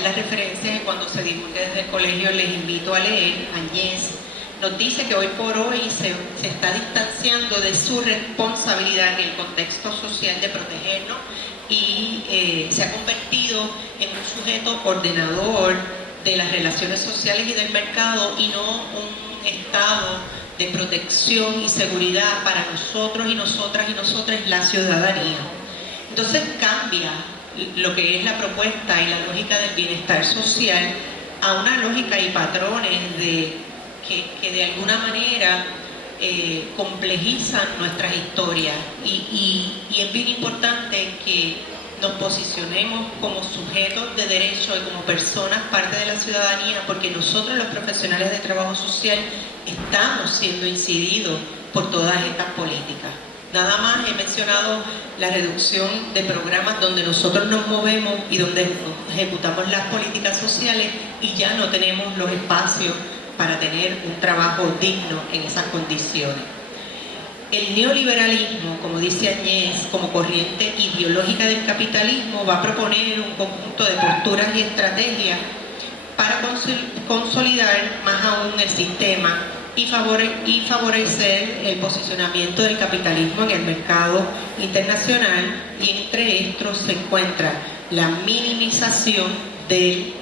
vean las referencias y cuando se divulgue desde el colegio les invito a leer. Añez nos dice que hoy por hoy se está distanciando de su responsabilidad en el contexto social de protegernos y se ha convertido en un sujeto ordenador de las relaciones sociales y del mercado y no un estado de protección y seguridad para nosotros y nosotras y nosotras, la ciudadanía. Entonces cambia lo que es la propuesta y la lógica del bienestar social a una lógica y patrones que de alguna manera complejizan nuestras historias y es bien importante que nos posicionemos como sujetos de derecho y como personas parte de la ciudadanía, porque nosotros los profesionales de trabajo social estamos siendo incididos por todas estas políticas. Nada más he mencionado la reducción de programas donde nosotros nos movemos y donde ejecutamos las políticas sociales y ya no tenemos los espacios para tener un trabajo digno en esas condiciones. El neoliberalismo, como dice Añez, como corriente ideológica del capitalismo, va a proponer un conjunto de posturas y estrategias para consolidar más aún el sistema y favorecer el posicionamiento del capitalismo en el mercado internacional, y entre estos se encuentra la minimización del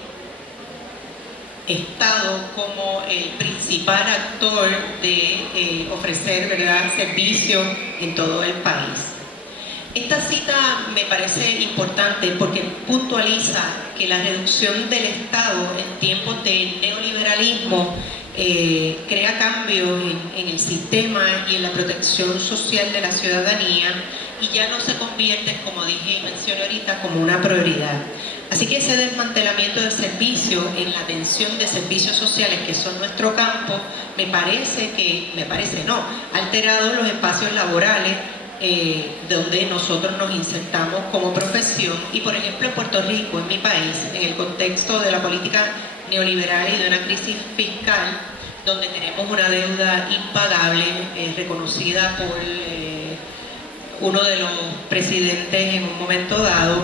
Estado como el principal actor de ofrecer, ¿verdad?, servicios en todo el país. Esta cita me parece importante porque puntualiza que la reducción del Estado en tiempos de neoliberalismo crea cambios en el sistema y en la protección social de la ciudadanía y ya no se convierte, como dije y mencioné ahorita, como una prioridad. Así que ese desmantelamiento del servicio en la atención de servicios sociales, que son nuestro campo, ha alterado los espacios laborales donde nosotros nos insertamos como profesión. Y por ejemplo en Puerto Rico, en mi país, en el contexto de la política neoliberal y de una crisis fiscal, donde tenemos una deuda impagable reconocida por uno de los presidentes en un momento dado,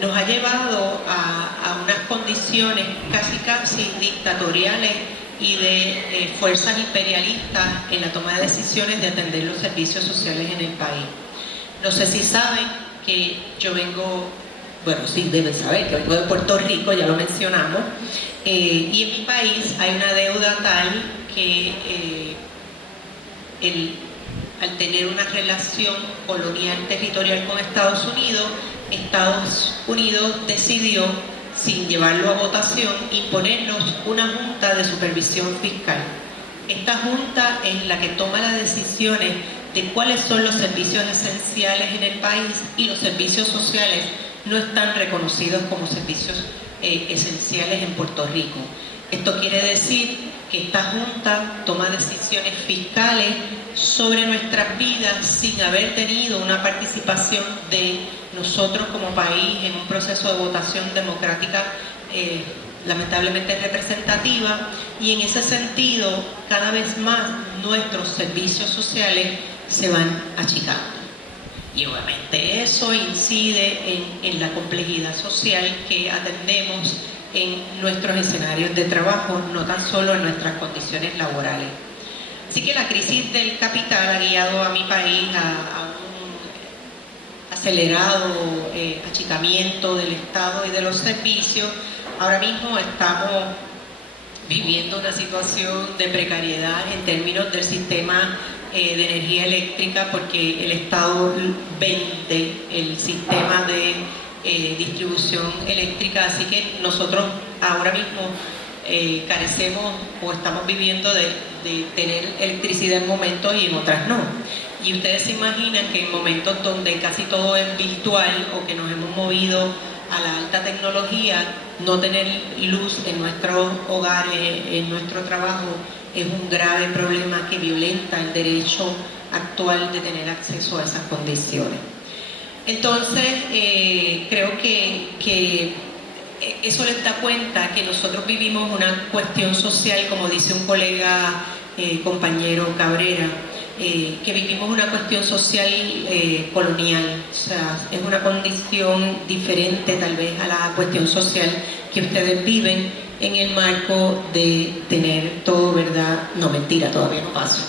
nos ha llevado a unas condiciones casi dictatoriales y de fuerzas imperialistas en la toma de decisiones de atender los servicios sociales en el país. No sé si saben que yo vengo, bueno, sí deben saber que vengo de Puerto Rico, ya lo mencionamos, y en mi país hay una deuda tal que al tener una relación colonial territorial con Estados Unidos decidió, sin llevarlo a votación, imponernos una junta de supervisión fiscal. Esta junta es la que toma las decisiones de cuáles son los servicios esenciales en el país, y los servicios sociales no están reconocidos como servicios esenciales en Puerto Rico. Esto quiere decir que esta junta toma decisiones fiscales sobre nuestras vidas sin haber tenido una participación de nosotros como país en un proceso de votación democrática lamentablemente representativa, y en ese sentido cada vez más nuestros servicios sociales se van achicando. Y obviamente eso incide en la complejidad social que atendemos en nuestros escenarios de trabajo, no tan solo en nuestras condiciones laborales. Así que la crisis del capital ha guiado a mi país a un acelerado achicamiento del Estado y de los servicios. Ahora mismo estamos viviendo una situación de precariedad en términos del sistema de energía eléctrica, porque el Estado vende el sistema de distribución eléctrica, así que nosotros ahora mismo carecemos o estamos viviendo de tener electricidad en momentos y en otras no. Y ustedes se imaginan que en momentos donde casi todo es virtual o que nos hemos movido a la alta tecnología, no tener luz en nuestros hogares, en nuestro trabajo, es un grave problema que violenta el derecho actual de tener acceso a esas condiciones. Entonces, creo que eso les da cuenta que nosotros vivimos una cuestión social, como dice un colega, compañero Cabrera, que vivimos una cuestión social colonial. O sea, es una condición diferente tal vez a la cuestión social que ustedes viven en el marco de tener todo, ¿verdad? No, mentira, todavía no paso.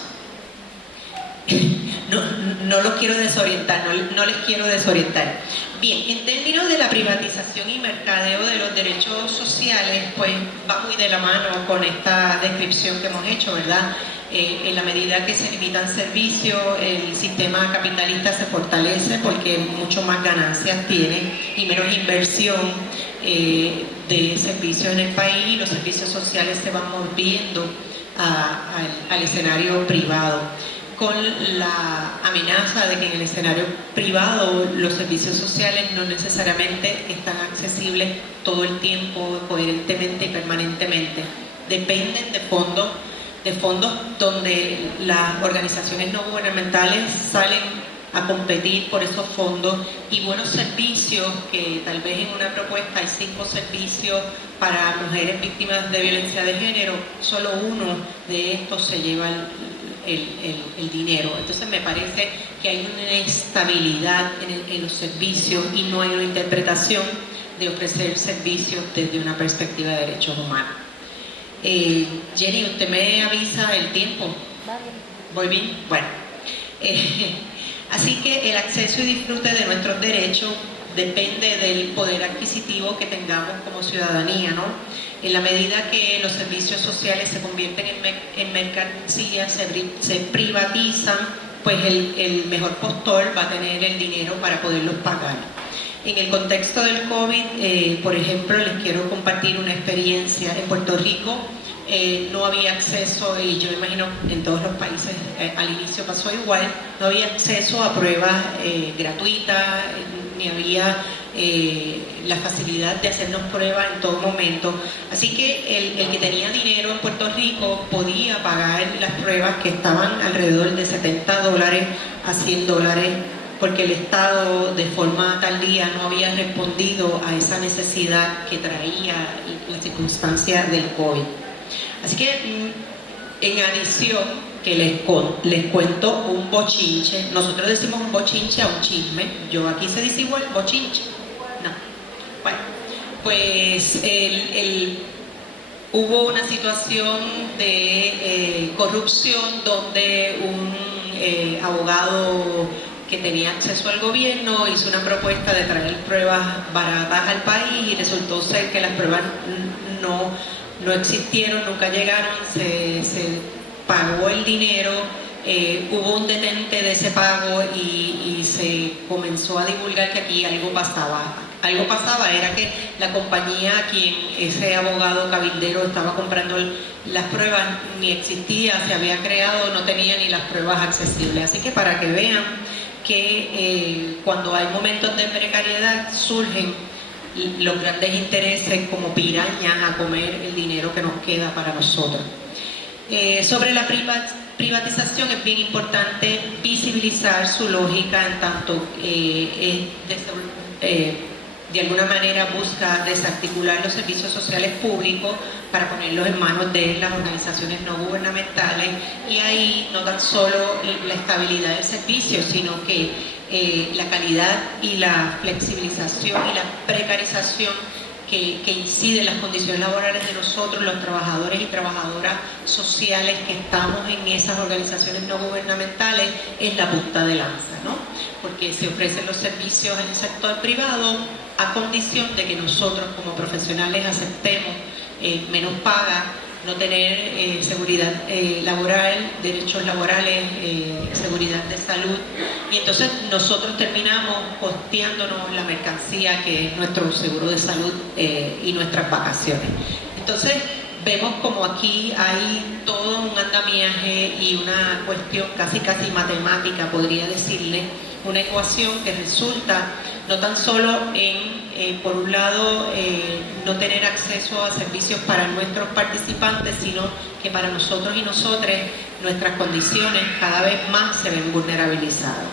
No los quiero desorientar, no les quiero desorientar. Bien, en términos de la privatización y mercadeo de los derechos sociales, pues va muy de la mano con esta descripción que hemos hecho, ¿verdad? En la medida que se limitan servicios, el sistema capitalista se fortalece porque mucho más ganancias tiene y menos inversión de servicios en el país, y los servicios sociales se van moviendo al escenario privado, con la amenaza de que en el escenario privado los servicios sociales no necesariamente están accesibles todo el tiempo, coherentemente y permanentemente. Dependen de fondos donde las organizaciones no gubernamentales salen a competir por esos fondos, y buenos servicios, que tal vez en una propuesta hay 5 servicios para mujeres víctimas de violencia de género, solo uno de estos se lleva el dinero. Entonces me parece que hay una inestabilidad en los servicios y no hay una interpretación de ofrecer servicios desde una perspectiva de derechos humanos. Jenny, usted me avisa el tiempo. ¿Voy bien? Bueno. Así que el acceso y disfrute de nuestros derechos depende del poder adquisitivo que tengamos como ciudadanía, ¿no? En la medida que los servicios sociales se convierten en mercancías, se privatizan, pues el mejor postor va a tener el dinero para poderlos pagar. En el contexto del COVID, por ejemplo, les quiero compartir una experiencia. En Puerto Rico no había acceso, y yo imagino en todos los países al inicio pasó igual, no había acceso a pruebas gratuitas, ni había la facilidad de hacernos pruebas en todo momento. Así que el que tenía dinero en Puerto Rico podía pagar las pruebas, que estaban alrededor de $70 a $100, porque el Estado de forma tardía no había respondido a esa necesidad que traía la circunstancia del COVID. Así que, en adición, que les cuento un bochinche. Nosotros decimos un bochinche a un chisme. Yo aquí se dice igual, bochinche. No. Bueno, pues hubo una situación de corrupción donde un abogado que tenía acceso al gobierno hizo una propuesta de traer pruebas baratas al país, y resultó ser que las pruebas no existieron, nunca llegaron, se pagó el dinero, hubo un detente de ese pago y se comenzó a divulgar que aquí algo pasaba. Algo pasaba, era que la compañía a quien ese abogado cabildero estaba comprando las pruebas ni existía, se había creado, no tenía ni las pruebas accesibles. Así que para que vean que cuando hay momentos de precariedad surgen los grandes intereses como pirañas a comer el dinero que nos queda para nosotros. Sobre la privatización es bien importante visibilizar su lógica, en tanto de alguna manera busca desarticular los servicios sociales públicos para ponerlos en manos de las organizaciones no gubernamentales, y ahí no tan solo la estabilidad del servicio, sino que la calidad y la flexibilización y la precarización que incide en las condiciones laborales de nosotros, los trabajadores y trabajadoras sociales que estamos en esas organizaciones no gubernamentales, es la punta de lanza, ¿no? Porque se ofrecen los servicios en el sector privado a condición de que nosotros como profesionales aceptemos menos paga, no tener seguridad laboral, derechos laborales, seguridad de salud, y entonces nosotros terminamos costeándonos la mercancía que es nuestro seguro de salud y nuestras vacaciones. Entonces vemos como aquí hay todo un andamiaje y una cuestión casi matemática, podría decirle, una ecuación que resulta no tan solo en, por un lado, no tener acceso a servicios para nuestros participantes, sino que para nosotros y nosotres nuestras condiciones cada vez más se ven vulnerabilizadas.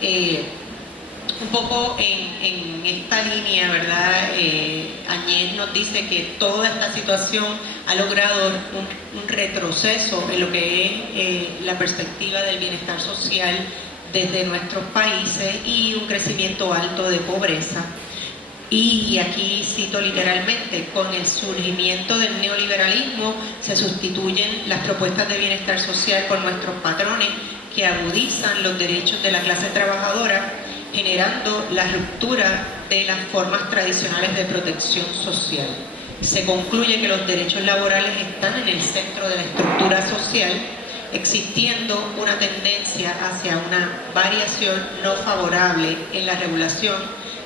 Un poco en esta línea, ¿verdad? Añez nos dice que toda esta situación ha logrado un retroceso en lo que es la perspectiva del bienestar social desde nuestros países y un crecimiento alto de pobreza. Y aquí cito literalmente: con el surgimiento del neoliberalismo se sustituyen las propuestas de bienestar social por nuestros patrones que agudizan los derechos de la clase trabajadora, generando la ruptura de las formas tradicionales de protección social. Se concluye que los derechos laborales están en el centro de la estructura social, existiendo una tendencia hacia una variación no favorable en la regulación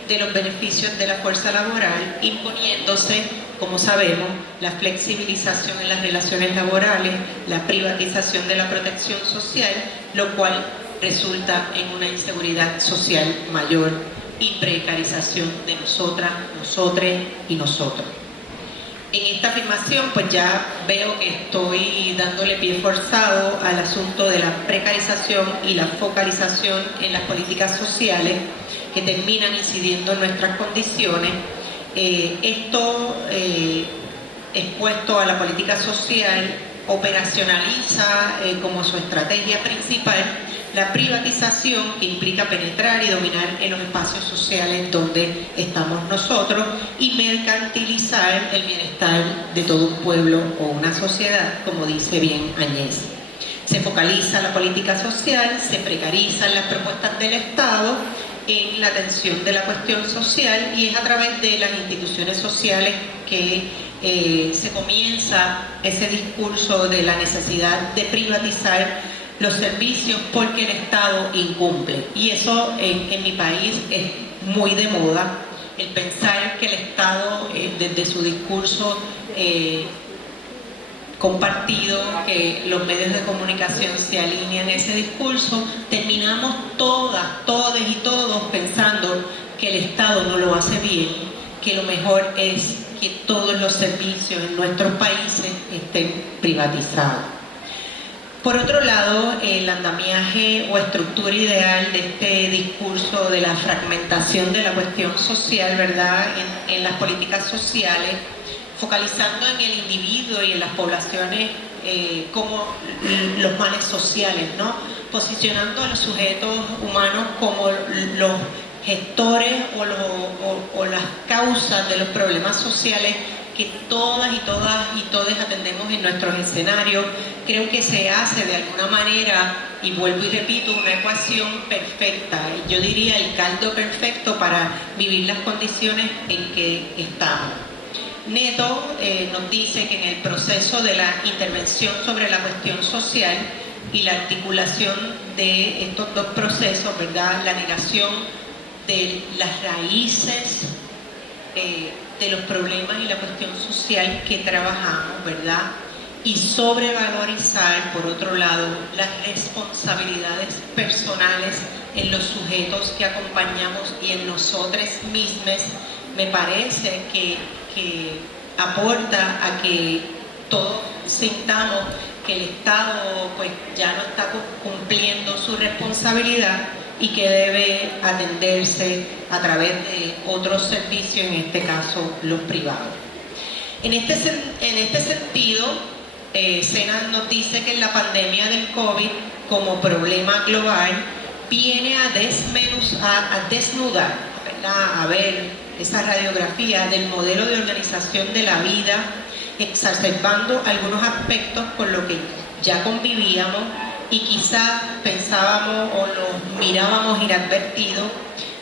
de los beneficios de la fuerza laboral, imponiéndose, como sabemos, la flexibilización en las relaciones laborales, la privatización de la protección social, lo cual resulta en una inseguridad social mayor y precarización de nosotras, nosotres y nosotros. En esta afirmación pues ya veo que estoy dándole pie forzado al asunto de la precarización y la focalización en las políticas sociales que terminan incidiendo en nuestras condiciones. Esto expuesto a la política social operacionaliza como su estrategia principal la privatización, que implica penetrar y dominar en los espacios sociales donde estamos nosotros, y mercantilizar el bienestar de todo un pueblo o una sociedad, como dice bien Añez. Se focaliza la política social, se precarizan las propuestas del Estado en la atención de la cuestión social, y es a través de las instituciones sociales que se comienza ese discurso de la necesidad de privatizar los servicios porque el Estado incumple. Y eso en mi país es muy de moda, el pensar que el Estado, desde su discurso compartido, que los medios de comunicación se alinean a ese discurso, terminamos todas y todos pensando que el Estado no lo hace bien, que lo mejor es que todos los servicios en nuestros países estén privatizados. Por otro lado, el andamiaje o estructura ideal de este discurso de la fragmentación de la cuestión social, ¿verdad?, en las políticas sociales, focalizando en el individuo y en las poblaciones como los males sociales, ¿no?, posicionando a los sujetos humanos como los gestores o las causas de los problemas sociales que todas y todos atendemos en nuestros escenarios. Creo que se hace de alguna manera, y vuelvo y repito, una ecuación perfecta, yo diría el caldo perfecto para vivir las condiciones en que estamos. Neto nos dice que en el proceso de la intervención sobre la cuestión social y la articulación de estos dos procesos, ¿verdad?, la negación de las raíces de los problemas y la cuestión social que trabajamos, ¿verdad?, y sobrevalorizar, por otro lado, las responsabilidades personales en los sujetos que acompañamos y en nosotros mismos, me parece que aporta a que todos sintamos que el Estado pues ya no está cumpliendo su responsabilidad y que debe atenderse a través de otros servicios, en este caso los privados. En este sentido, Sena nos dice que la pandemia del COVID como problema global viene a desnudar, ¿verdad?, a ver esa radiografía del modelo de organización de la vida, exacerbando algunos aspectos con los que ya convivíamos y quizás pensábamos o los mirábamos inadvertidos,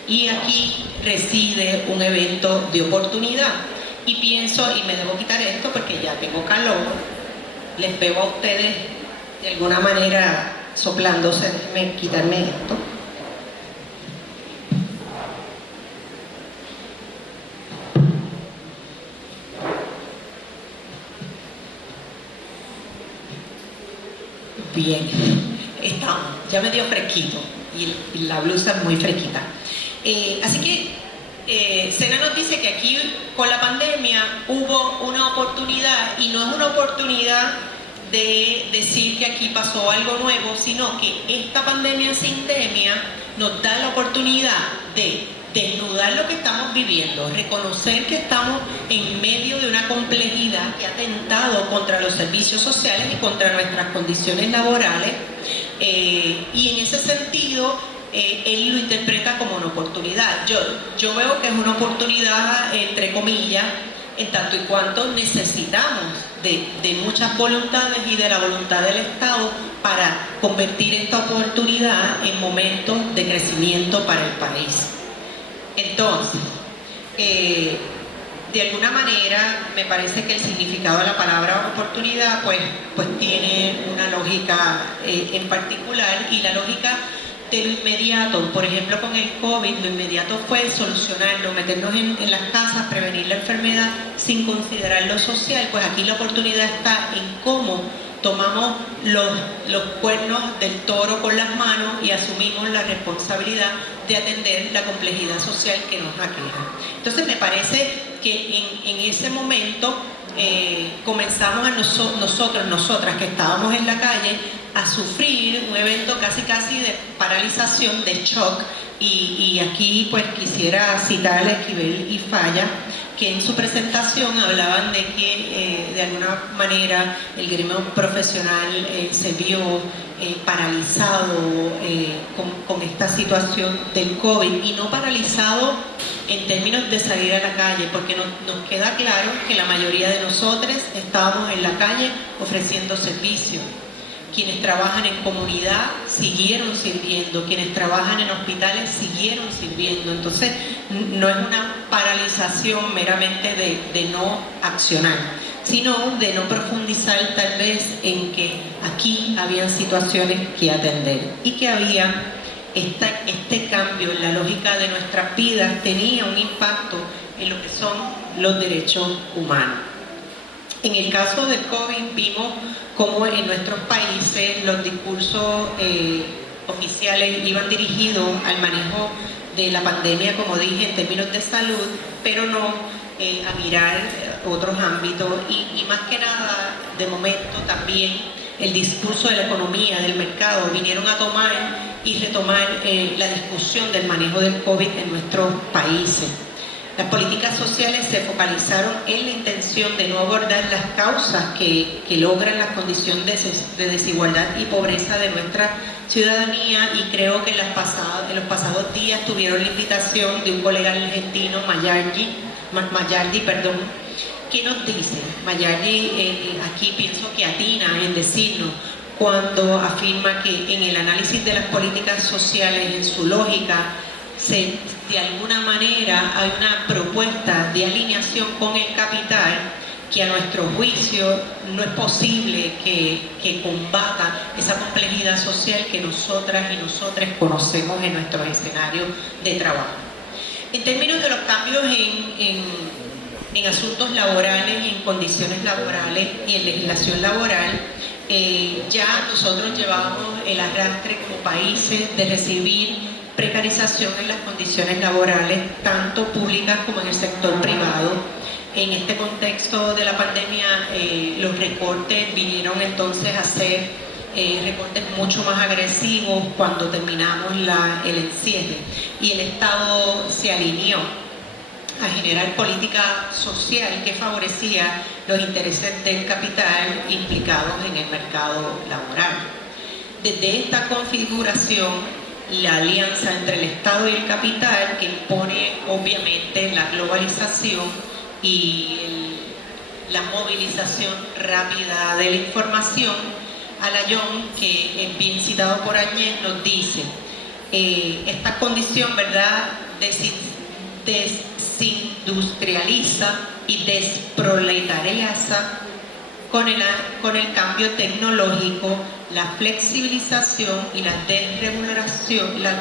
y aquí reside un evento de oportunidad. Y pienso, y me debo quitar esto porque ya tengo calor, les veo a ustedes de alguna manera soplándose, déjenme quitarme esto. Bien, estamos, ya me dio fresquito y la blusa es muy fresquita. Así que Sena nos dice que aquí con la pandemia hubo una oportunidad, y no es una oportunidad de decir que aquí pasó algo nuevo, sino que esta pandemia sindemia nos da la oportunidad de desnudar lo que estamos viviendo, reconocer que estamos en medio de una complejidad que ha atentado contra los servicios sociales y contra nuestras condiciones laborales, y en ese sentido él lo interpreta como una oportunidad. Yo veo que es una oportunidad, entre comillas, en tanto y cuanto necesitamos de muchas voluntades y de la voluntad del Estado para convertir esta oportunidad en momentos de crecimiento para el país. Entonces, de alguna manera me parece que el significado de la palabra oportunidad pues tiene una lógica en particular, y la lógica de lo inmediato, por ejemplo con el COVID, lo inmediato fue solucionarlo, meternos en las casas, prevenir la enfermedad sin considerar lo social. Pues aquí la oportunidad está en cómo tomamos los cuernos del toro con las manos y asumimos la responsabilidad de atender la complejidad social que nos aqueja. Entonces me parece que en ese momento comenzamos a nosotras que estábamos en la calle a sufrir un evento casi de paralización, de shock, y aquí pues quisiera citar a Esquivel y Falla, que en su presentación hablaban de que de alguna manera el gremio profesional se vio paralizado con esta situación del COVID, y no paralizado en términos de salir a la calle, porque nos queda claro que la mayoría de nosotros estábamos en la calle ofreciendo servicios. Quienes trabajan en comunidad siguieron sirviendo, quienes trabajan en hospitales siguieron sirviendo. Entonces no es una paralización meramente de no accionar, sino de no profundizar tal vez en que aquí habían situaciones que atender y que había este cambio en la lógica de nuestras vidas tenía un impacto en lo que son los derechos humanos. En el caso del COVID vimos cómo en nuestros países los discursos oficiales iban dirigidos al manejo de la pandemia, como dije, en términos de salud, pero no a mirar otros ámbitos, y más que nada, de momento también el discurso de la economía, del mercado, vinieron a tomar y retomar la discusión del manejo del COVID en nuestros países. Las políticas sociales se focalizaron en la intención de no abordar las causas que logran las condiciones de desigualdad y pobreza de nuestra ciudadanía, y creo que en los pasados días tuvieron la invitación de un colega argentino, Mayardi, que nos dice, Mayardi aquí pienso que atina en decirnos, cuando afirma que en el análisis de las políticas sociales, en su lógica, de alguna manera hay una propuesta de alineación con el capital que a nuestro juicio no es posible que combata esa complejidad social que nosotras y nosotros conocemos en nuestros escenarios de trabajo. En términos de los cambios en asuntos laborales y en condiciones laborales y en legislación laboral, ya nosotros llevamos el arrastre como países de recibir precarización en las condiciones laborales, tanto públicas como en el sector privado. En este contexto de la pandemia, los recortes vinieron entonces a ser recortes mucho más agresivos cuando terminamos el encierre, y el Estado se alineó a generar política social que favorecía los intereses del capital implicados en el mercado laboral. Desde esta configuración, la alianza entre el Estado y el capital, que impone obviamente la globalización y la movilización rápida de la información, Alayón, que es bien citado por Añez, nos dice esta condición, ¿verdad?, desindustrializa y desproletariza con el cambio tecnológico, la flexibilización y la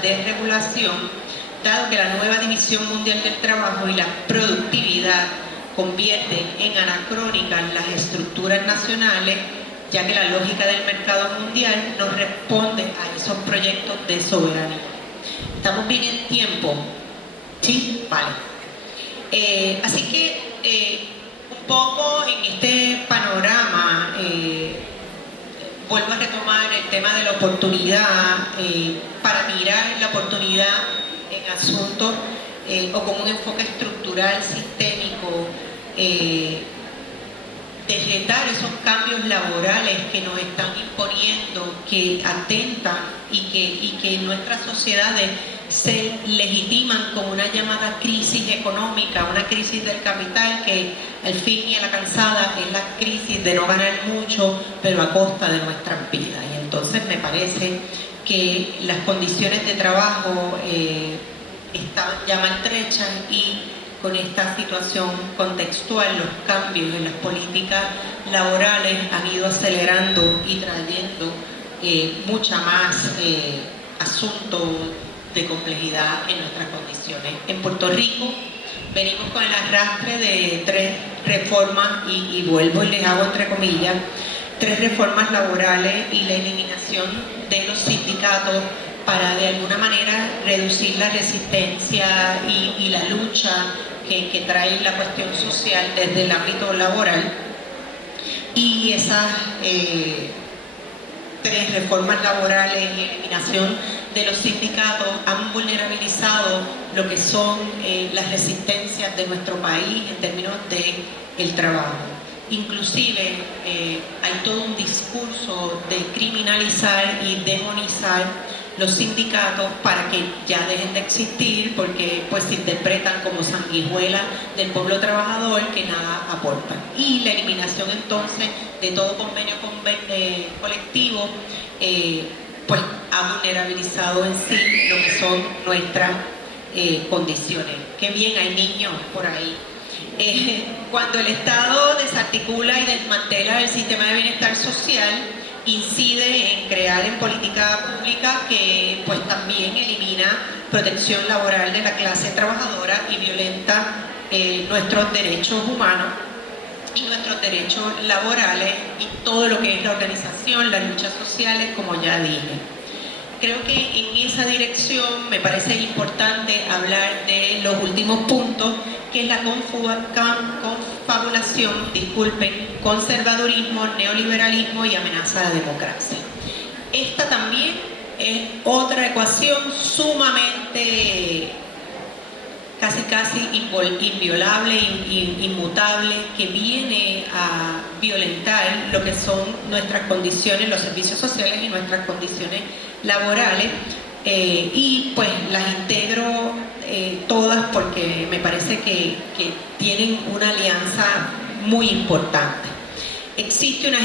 desregulación, dado que la nueva división mundial del trabajo y la productividad convierten en anacrónicas las estructuras nacionales, ya que la lógica del mercado mundial no responde a esos proyectos de soberanía. ¿Estamos bien en tiempo? ¿Sí? Vale. Así que un poco en este panorama vuelvo a retomar el tema de la oportunidad para mirar la oportunidad en asuntos o con un enfoque estructural, sistémico, de retar esos cambios laborales que nos están imponiendo, que atentan y que en nuestras sociedades se legitiman como una llamada crisis económica, una crisis del capital que al fin y a la cansada es la crisis de no ganar mucho, pero a costa de nuestras vidas. Y entonces me parece que las condiciones de trabajo están ya maltrechas y con esta situación contextual, los cambios en las políticas laborales han ido acelerando y trayendo mucha más asuntos de complejidad en nuestras condiciones. En Puerto Rico venimos con el arrastre de 3 reformas, y vuelvo y les hago entre comillas, 3 reformas laborales y la eliminación de los sindicatos para de alguna manera reducir la resistencia y la lucha que trae la cuestión social desde el ámbito laboral. Y esas 3 reformas laborales y eliminación de los sindicatos han vulnerabilizado lo que son las resistencias de nuestro país en términos del trabajo. Inclusive hay todo un discurso de criminalizar y demonizar los sindicatos para que ya dejen de existir, porque pues se interpretan como sanguijuelas del pueblo trabajador que nada aportan. Y la eliminación entonces de todo convenio colectivo pues ha vulnerabilizado en sí lo que son nuestras condiciones. Qué bien, hay niños por ahí. Cuando el Estado desarticula y desmantela el sistema de bienestar social, incide en crear en política pública que pues también elimina protección laboral de la clase trabajadora y violenta nuestros derechos humanos y nuestros derechos laborales y todo lo que es la organización, las luchas sociales, como ya dije. Creo que en esa dirección me parece importante hablar de los últimos puntos, que es la confabulación, conservadurismo, neoliberalismo y amenaza a la democracia. Esta también es otra ecuación sumamente, casi inviolable, inmutable, que viene a violentar lo que son nuestras condiciones, los servicios sociales y nuestras condiciones laborales, y pues las integro todas porque me parece que tienen una alianza muy importante. Existe una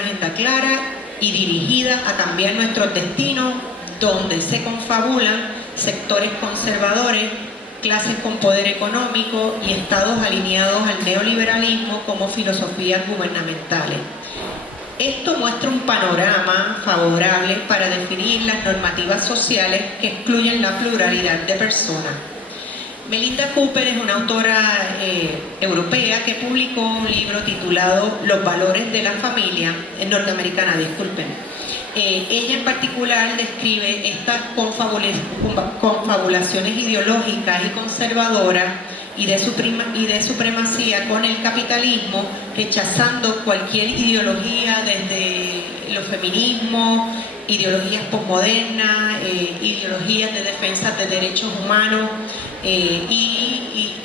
agenda clara y dirigida a cambiar nuestros destinos, donde se confabulan sectores conservadores, clases con poder económico y estados alineados al neoliberalismo como filosofías gubernamentales. Esto muestra un panorama favorable para definir las normativas sociales que excluyen la pluralidad de personas. Melinda Cooper es una autora europea que publicó un libro titulado Los valores de la familia, norteamericana, disculpen. Ella en particular describe estas confabulaciones ideológicas y conservadoras y de supremacía con el capitalismo, rechazando cualquier ideología desde los feminismos, ideologías posmodernas, ideologías de defensa de derechos humanos y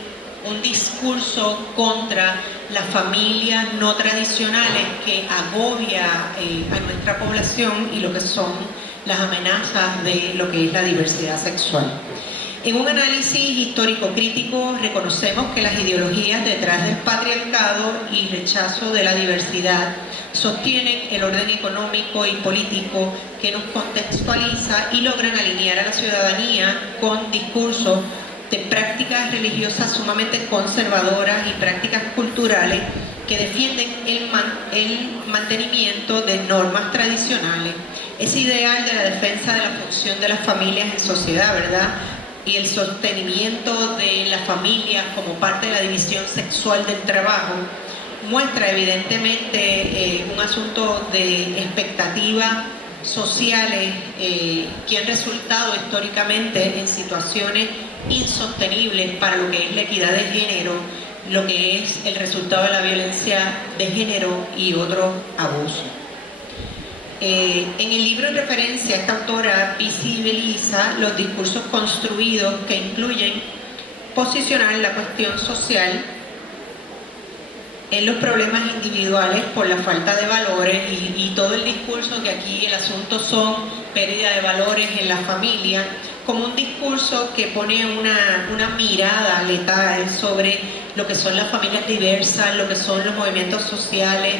un discurso contra las familias no tradicionales que agobia a nuestra población y lo que son las amenazas de lo que es la diversidad sexual. En un análisis histórico-crítico reconocemos que las ideologías detrás del patriarcado y rechazo de la diversidad sostienen el orden económico y político que nos contextualiza y logran alinear a la ciudadanía con discursos de prácticas religiosas sumamente conservadoras y prácticas culturales que defienden el mantenimiento de normas tradicionales. Ese ideal de la defensa de la función de las familias en sociedad, ¿verdad?, y el sostenimiento de las familias como parte de la división sexual del trabajo, muestra evidentemente un asunto de expectativas sociales que han resultado históricamente en situaciones insostenibles para lo que es la equidad de género, lo que es el resultado de la violencia de género y otros abusos. En el libro en referencia, esta autora visibiliza los discursos construidos que incluyen posicionar la cuestión social en los problemas individuales por la falta de valores y todo el discurso que aquí el asunto son pérdida de valores en la familia, como un discurso que pone una mirada letal sobre lo que son las familias diversas, lo que son los movimientos sociales,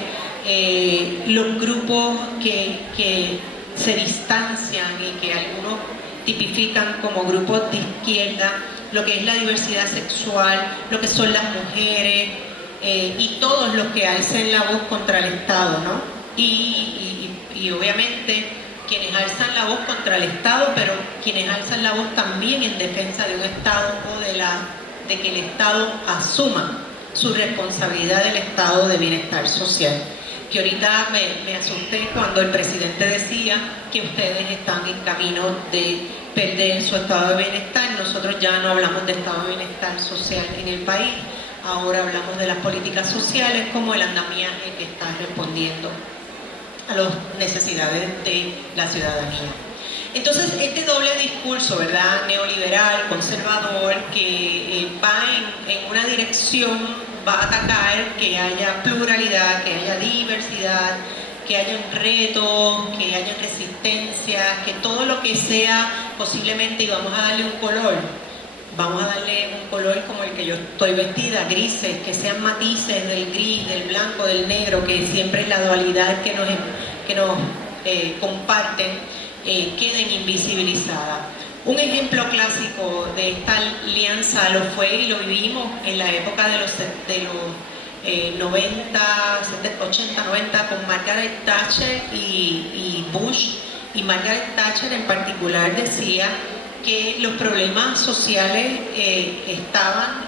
los grupos que se distancian y que algunos tipifican como grupos de izquierda, lo que es la diversidad sexual, lo que son las mujeres, y todos los que alcen la voz contra el Estado, ¿no? Y obviamente quienes alzan la voz contra el Estado, pero quienes alzan la voz también en defensa de un Estado o de que el Estado asuma su responsabilidad del estado de bienestar social. Que ahorita me asusté cuando el presidente decía que ustedes están en camino de perder su estado de bienestar. Nosotros ya no hablamos de estado de bienestar social en el país, ahora hablamos de las políticas sociales como el andamiaje que está respondiendo a las necesidades de la ciudadanía. Entonces, este doble discurso, ¿verdad?, neoliberal, conservador, que va en una dirección, va a atacar que haya pluralidad, que haya diversidad, que haya retos, que haya resistencia, que todo lo que sea posiblemente, y vamos a darle un color, vamos a darle un color como el que yo estoy vestida, grises, que sean matices del gris, del blanco, del negro, que siempre es la dualidad que nos comparten, queden invisibilizadas. Un ejemplo clásico de esta alianza lo fue y lo vivimos en la época de los 90, 80, 90 con Margaret Thatcher y Bush. Y Margaret Thatcher en particular decía que los problemas sociales estaban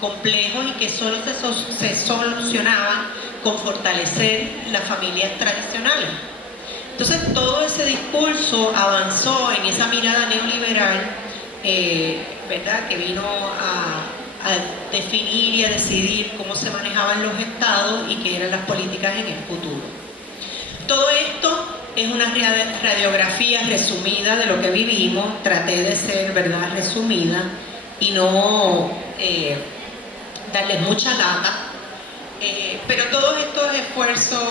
complejos y que solo se solucionaban con fortalecer las familias tradicionales. Entonces todo ese discurso avanzó en esa mirada neoliberal, ¿verdad?, que vino a definir y a decidir cómo se manejaban los estados y qué eran las políticas en el futuro. Todo esto es una radiografía resumida de lo que vivimos. Traté de ser, ¿verdad?, resumida y no darles mucha data, pero todos estos esfuerzos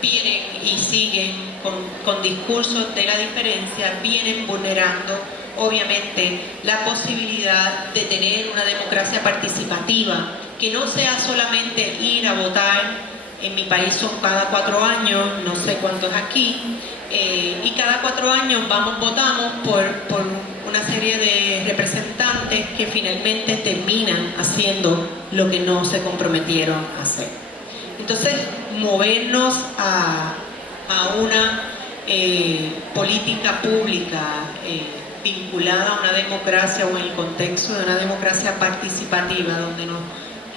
vienen y siguen con discursos de la diferencia, vienen vulnerando obviamente la posibilidad de tener una democracia participativa, que no sea solamente ir a votar. En mi país son cada 4 años, no sé cuánto es aquí, y cada 4 años votamos por una serie de representantes que finalmente terminan haciendo lo que no se comprometieron a hacer. Entonces, movernos a una política pública vinculada a una democracia o en el contexto de una democracia participativa donde nos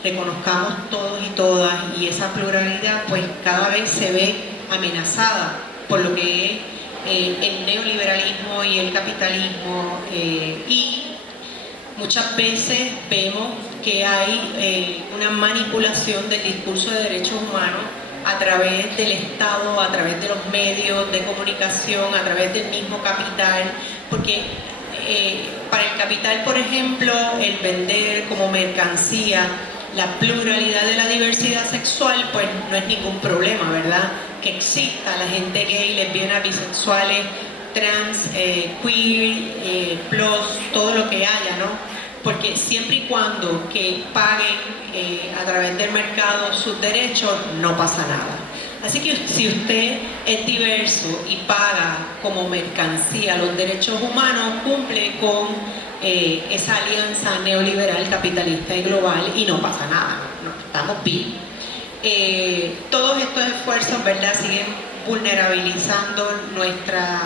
reconozcamos todos y todas, y esa pluralidad pues cada vez se ve amenazada por lo que es el neoliberalismo y el capitalismo, y muchas veces vemos que hay una manipulación del discurso de derechos humanos a través del Estado, a través de los medios de comunicación, a través del mismo capital, porque para el capital, por ejemplo, el vender como mercancía la pluralidad de la diversidad sexual, pues no es ningún problema, ¿verdad? Que exista la gente gay, lesbiana, bisexuales, trans, queer, plus, todo lo que haya, ¿no? Porque siempre y cuando que paguen a través del mercado sus derechos, no pasa nada. Así que si usted es diverso y paga como mercancía los derechos humanos, cumple con esa alianza neoliberal, capitalista y global, y no pasa nada, no, estamos bien. Todos estos esfuerzos, ¿verdad?, siguen vulnerabilizando nuestra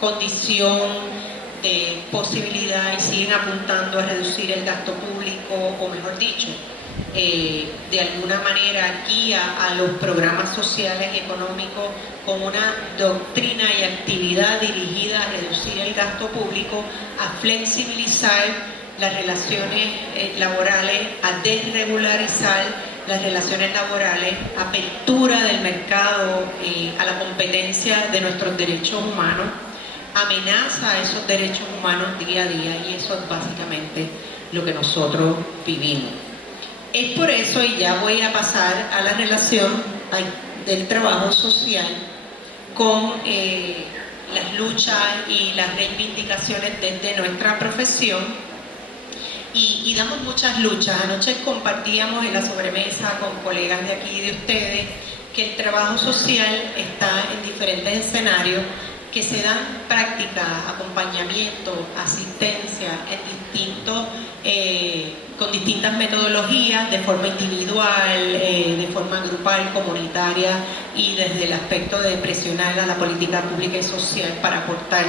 condición de posibilidad y siguen apuntando a reducir el gasto público, o mejor dicho, de alguna manera guía a los programas sociales y económicos con una doctrina y actividad dirigida a reducir el gasto público, a flexibilizar las relaciones laborales, a desregularizar las relaciones laborales, apertura del mercado a la competencia de nuestros derechos humanos, amenaza a esos derechos humanos día a día, y eso es básicamente lo que nosotros vivimos. Es por eso, y ya voy a pasar a la relación del trabajo social con las luchas y las reivindicaciones desde nuestra profesión, y damos muchas luchas. Anoche compartíamos en la sobremesa con colegas de aquí de ustedes que el trabajo social está en diferentes escenarios, que se dan prácticas, acompañamiento, asistencia con distintas metodologías, de forma individual, de forma grupal, comunitaria, y desde el aspecto de presionar a la política pública y social para aportar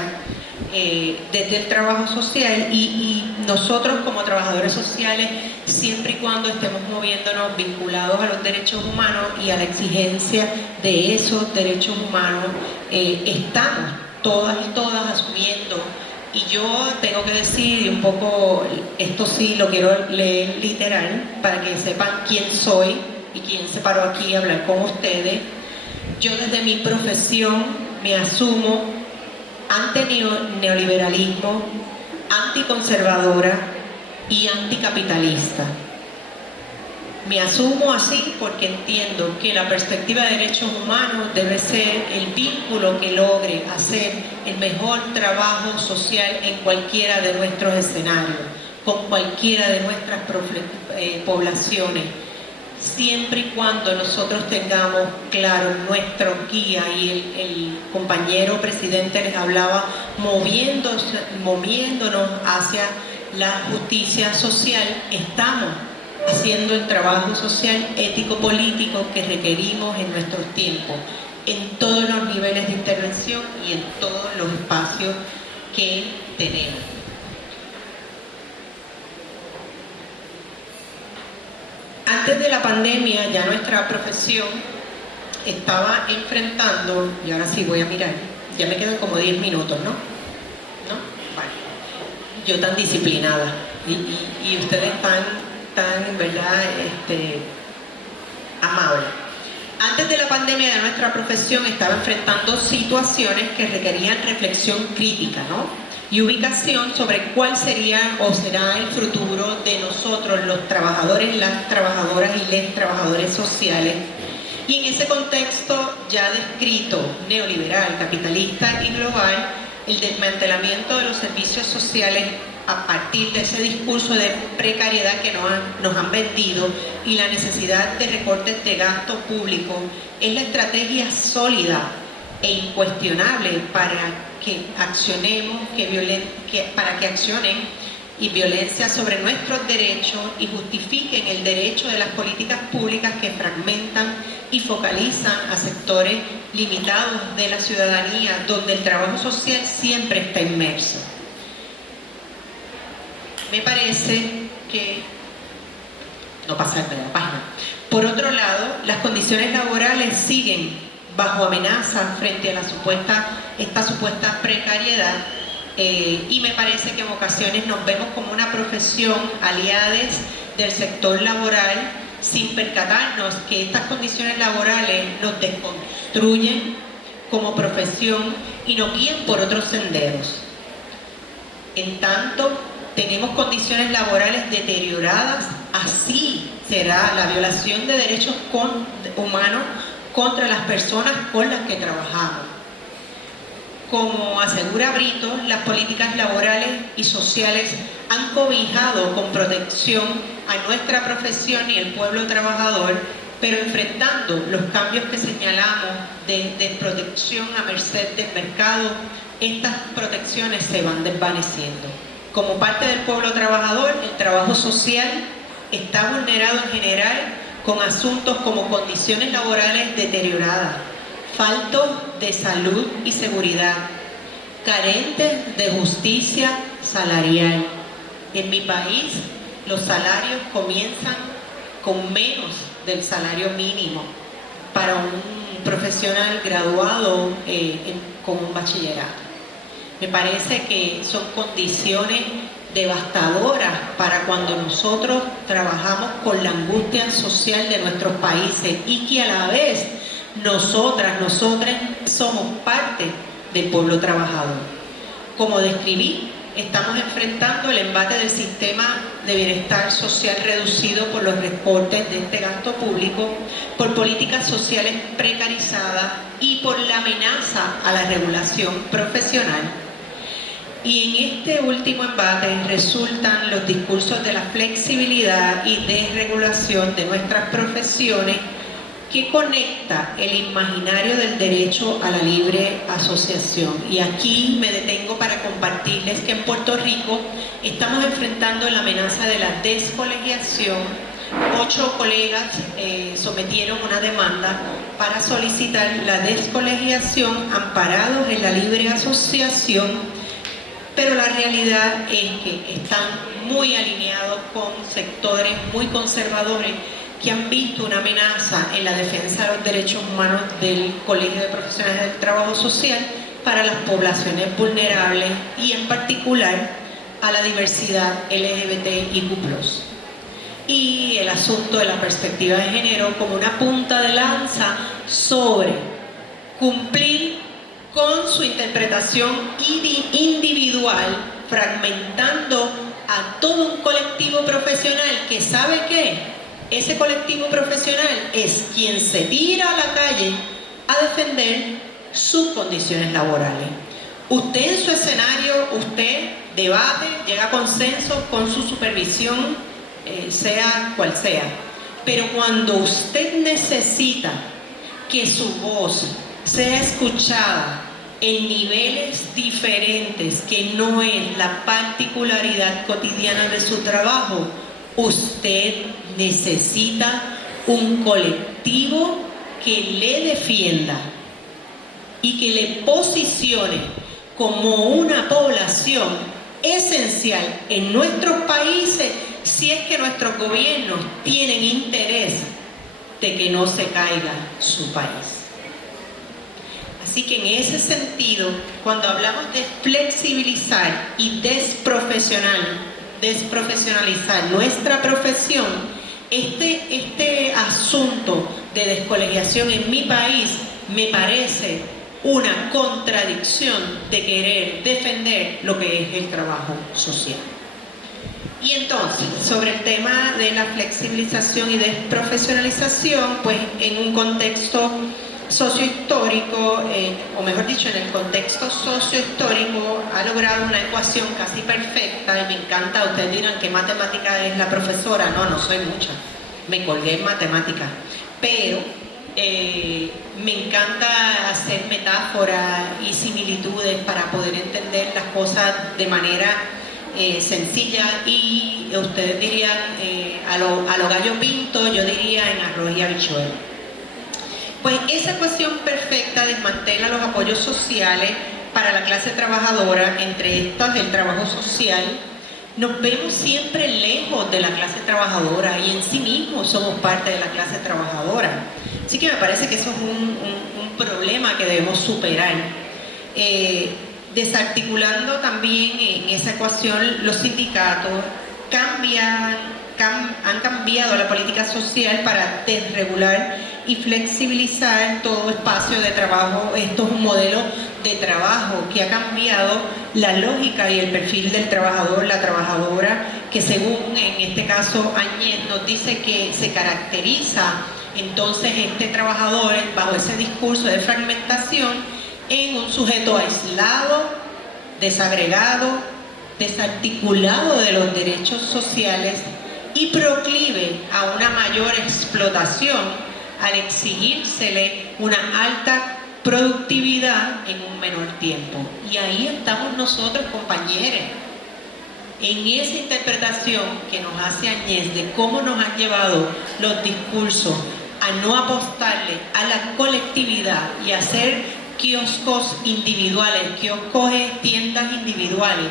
desde el trabajo social, y nosotros como trabajadores sociales, siempre y cuando estemos moviéndonos vinculados a los derechos humanos y a la exigencia de esos derechos humanos, estamos todas y todas asumiendo. Y yo tengo que decir, y un poco, esto sí lo quiero leer literal, para que sepan quién soy y quién se paró aquí a hablar con ustedes. Yo desde mi profesión me asumo anti-neoliberalismo, anticonservadora y anticapitalista. Me asumo así porque entiendo que la perspectiva de derechos humanos debe ser el vínculo que logre hacer el mejor trabajo social en cualquiera de nuestros escenarios, con cualquiera de nuestras poblaciones, siempre y cuando nosotros tengamos claro nuestro guía, y el compañero presidente les hablaba, moviéndonos hacia la justicia social. Estamos haciendo el trabajo social, ético-político que requerimos en nuestros tiempos, en todos los niveles de intervención y en todos los espacios que tenemos. Antes de la pandemia, ya nuestra profesión estaba enfrentando, y ahora sí voy a mirar, ya me quedan como 10 minutos, ¿no? ¿No? Vale. Yo tan disciplinada, y ustedes tan, ¿verdad?, amables. Antes de la pandemia, ya nuestra profesión estaba enfrentando situaciones que requerían reflexión crítica, ¿no?, y ubicación sobre cuál sería o será el futuro de nosotros, los trabajadores, las trabajadoras y les trabajadores sociales. Y en ese contexto ya descrito, neoliberal, capitalista y global, el desmantelamiento de los servicios sociales a partir de ese discurso de precariedad que nos han vendido, y la necesidad de recortes de gasto público, es la estrategia sólida e incuestionable para que accionen y violencia sobre nuestros derechos y justifiquen el derecho de las políticas públicas que fragmentan y focalizan a sectores limitados de la ciudadanía, donde el trabajo social siempre está inmerso. Me parece que, no pasarme la página. Por otro lado, las condiciones laborales siguen bajo amenaza frente a esta supuesta precariedad, y me parece que en ocasiones nos vemos como una profesión aliades del sector laboral, sin percatarnos que estas condiciones laborales nos desconstruyen como profesión y nos guían por otros senderos. En tanto tenemos condiciones laborales deterioradas, así será la violación de derechos humanos contra las personas con las que trabajamos. Como asegura Brito, las políticas laborales y sociales han cobijado con protección a nuestra profesión y el pueblo trabajador, pero enfrentando los cambios que señalamos de desprotección a merced del mercado, estas protecciones se van desvaneciendo. Como parte del pueblo trabajador, el trabajo social está vulnerado en general con asuntos como condiciones laborales deterioradas, faltos de salud y seguridad, carentes de justicia salarial. En mi país, los salarios comienzan con menos del salario mínimo para un profesional graduado con un bachillerato. Me parece que son condiciones devastadoras para cuando nosotros trabajamos con la angustia social de nuestros países, y que a la vez nosotras somos parte del pueblo trabajador. Como describí, estamos enfrentando el embate del sistema de bienestar social reducido por los recortes de este gasto público, por políticas sociales precarizadas y por la amenaza a la regulación profesional. Y en este último embate resultan los discursos de la flexibilidad y desregulación de nuestras profesiones, que conecta el imaginario del derecho a la libre asociación. Y aquí me detengo para compartirles que en Puerto Rico estamos enfrentando la amenaza de la descolegiación. 8 colegas sometieron una demanda para solicitar la descolegiación amparados en la libre asociación, pero la realidad es que están muy alineados con sectores muy conservadores que han visto una amenaza en la defensa de los derechos humanos del Colegio de Profesionales del Trabajo Social para las poblaciones vulnerables y en particular a la diversidad LGBTIQ+. Y el asunto de la perspectiva de género como una punta de lanza sobre cumplir con su interpretación individual, fragmentando a todo un colectivo profesional que sabe que ese colectivo profesional es quien se tira a la calle a defender sus condiciones laborales. Usted en su escenario, usted debate, llega a consensos con su supervisión, sea cual sea. Pero cuando usted necesita que su voz sea escuchada en niveles diferentes, que no es la particularidad cotidiana de su trabajo, usted necesita un colectivo que le defienda y que le posicione como una población esencial en nuestros países, si es que nuestros gobiernos tienen interés de que no se caiga su país. Así que en ese sentido, cuando hablamos de flexibilizar y desprofesionalizar nuestra profesión, este asunto de descolegiación en mi país me parece una contradicción de querer defender lo que es el trabajo social. Y entonces, sobre el tema de la flexibilización y desprofesionalización, pues en un contexto sociohistórico, o mejor dicho, en el contexto sociohistórico, ha logrado una ecuación casi perfecta, y me encanta. Ustedes dirán que matemática es la profesora. No soy mucha, me colgué en matemática, pero me encanta hacer metáforas y similitudes para poder entender las cosas de manera sencilla, y ustedes dirían a lo gallo pinto, yo diría en arroz y habichuela. Pues esa ecuación perfecta desmantela los apoyos sociales para la clase trabajadora, entre estas el trabajo social. Nos vemos siempre lejos de la clase trabajadora y en sí mismos somos parte de la clase trabajadora. Así que me parece que eso es un problema que debemos superar. Desarticulando también en esa ecuación los sindicatos, han cambiado la política social para desregular y flexibilizar todo espacio de trabajo. Esto es un modelo de trabajo que ha cambiado la lógica y el perfil del trabajador, la trabajadora, que según en este caso Añez nos dice que se caracteriza entonces este trabajador bajo ese discurso de fragmentación en un sujeto aislado, desagregado, desarticulado de los derechos sociales y proclive a una mayor explotación al exigírsele una alta productividad en un menor tiempo. Y ahí estamos nosotros, compañeros, en esa interpretación que nos hace Añez de cómo nos han llevado los discursos a no apostarle a la colectividad y a hacer kioscos individuales, tiendas individuales.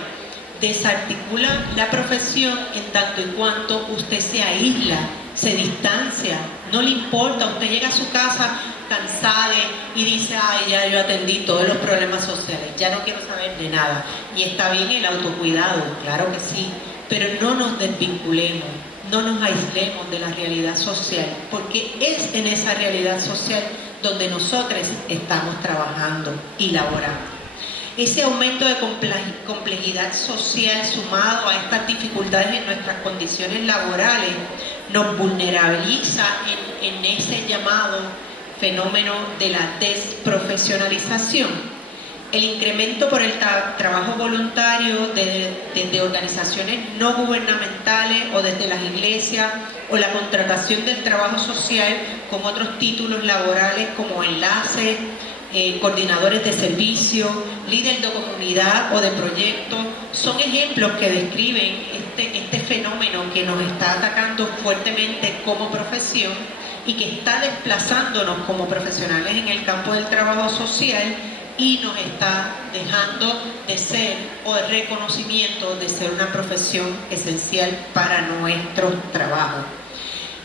Desarticula la profesión en tanto y cuanto usted se aísla, se distancia, no le importa. Usted llega a su casa cansada y dice: ay, ya yo atendí todos los problemas sociales, ya no quiero saber de nada. Y está bien el autocuidado, claro que sí, pero no nos desvinculemos, no nos aislemos de la realidad social, porque es en esa realidad social donde nosotros estamos trabajando y laborando. Ese aumento de complejidad social sumado a estas dificultades en nuestras condiciones laborales nos vulnerabiliza en ese llamado fenómeno de la desprofesionalización. El incremento por el trabajo voluntario desde organizaciones no gubernamentales o desde las iglesias, o la contratación del trabajo social con otros títulos laborales como enlaces, coordinadores de servicio, líder de comunidad o de proyectos, son ejemplos que describen este fenómeno que nos está atacando fuertemente como profesión y que está desplazándonos como profesionales en el campo del trabajo social y nos está dejando de ser, o el reconocimiento de ser una profesión esencial para nuestro trabajo.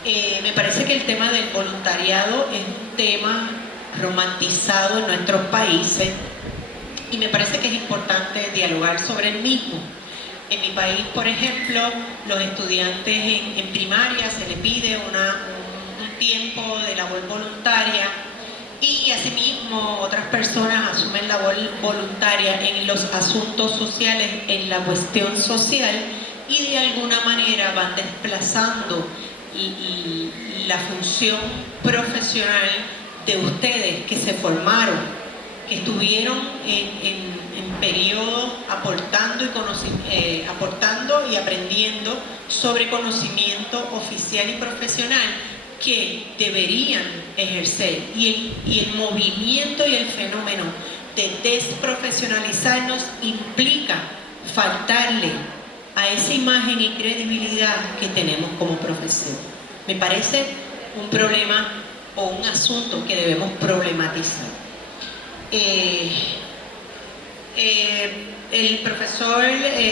Me parece que el tema del voluntariado es un tema romantizado en nuestros países y me parece que es importante dialogar sobre el mismo. En mi país, por ejemplo, los estudiantes en primaria se les pide un tiempo de labor voluntaria, y asimismo otras personas asumen labor voluntaria en los asuntos sociales, en la cuestión social, y de alguna manera van desplazando la función profesional de ustedes que se formaron, que estuvieron en periodos aportando y aprendiendo sobre conocimiento oficial y profesional que deberían ejercer, y el movimiento y el fenómeno de desprofesionalizarnos implica faltarle a esa imagen y credibilidad que tenemos como profesión. Me parece un problema o un asunto que debemos problematizar. El profesor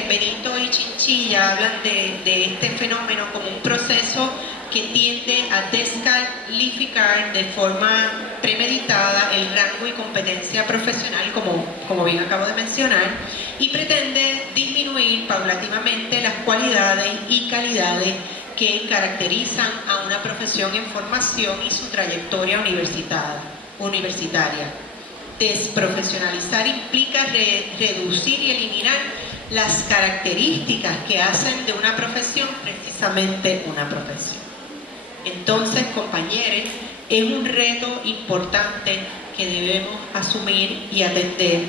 Benito y Chinchilla hablan de este fenómeno como un proceso que tiende a descalificar de forma premeditada el rango y competencia profesional, como bien acabo de mencionar, y pretende disminuir paulatinamente las cualidades y calidades que caracterizan a una profesión en formación y su trayectoria universitaria. Desprofesionalizar implica reducir y eliminar las características que hacen de una profesión precisamente una profesión. Entonces, compañeros, es un reto importante que debemos asumir y atender.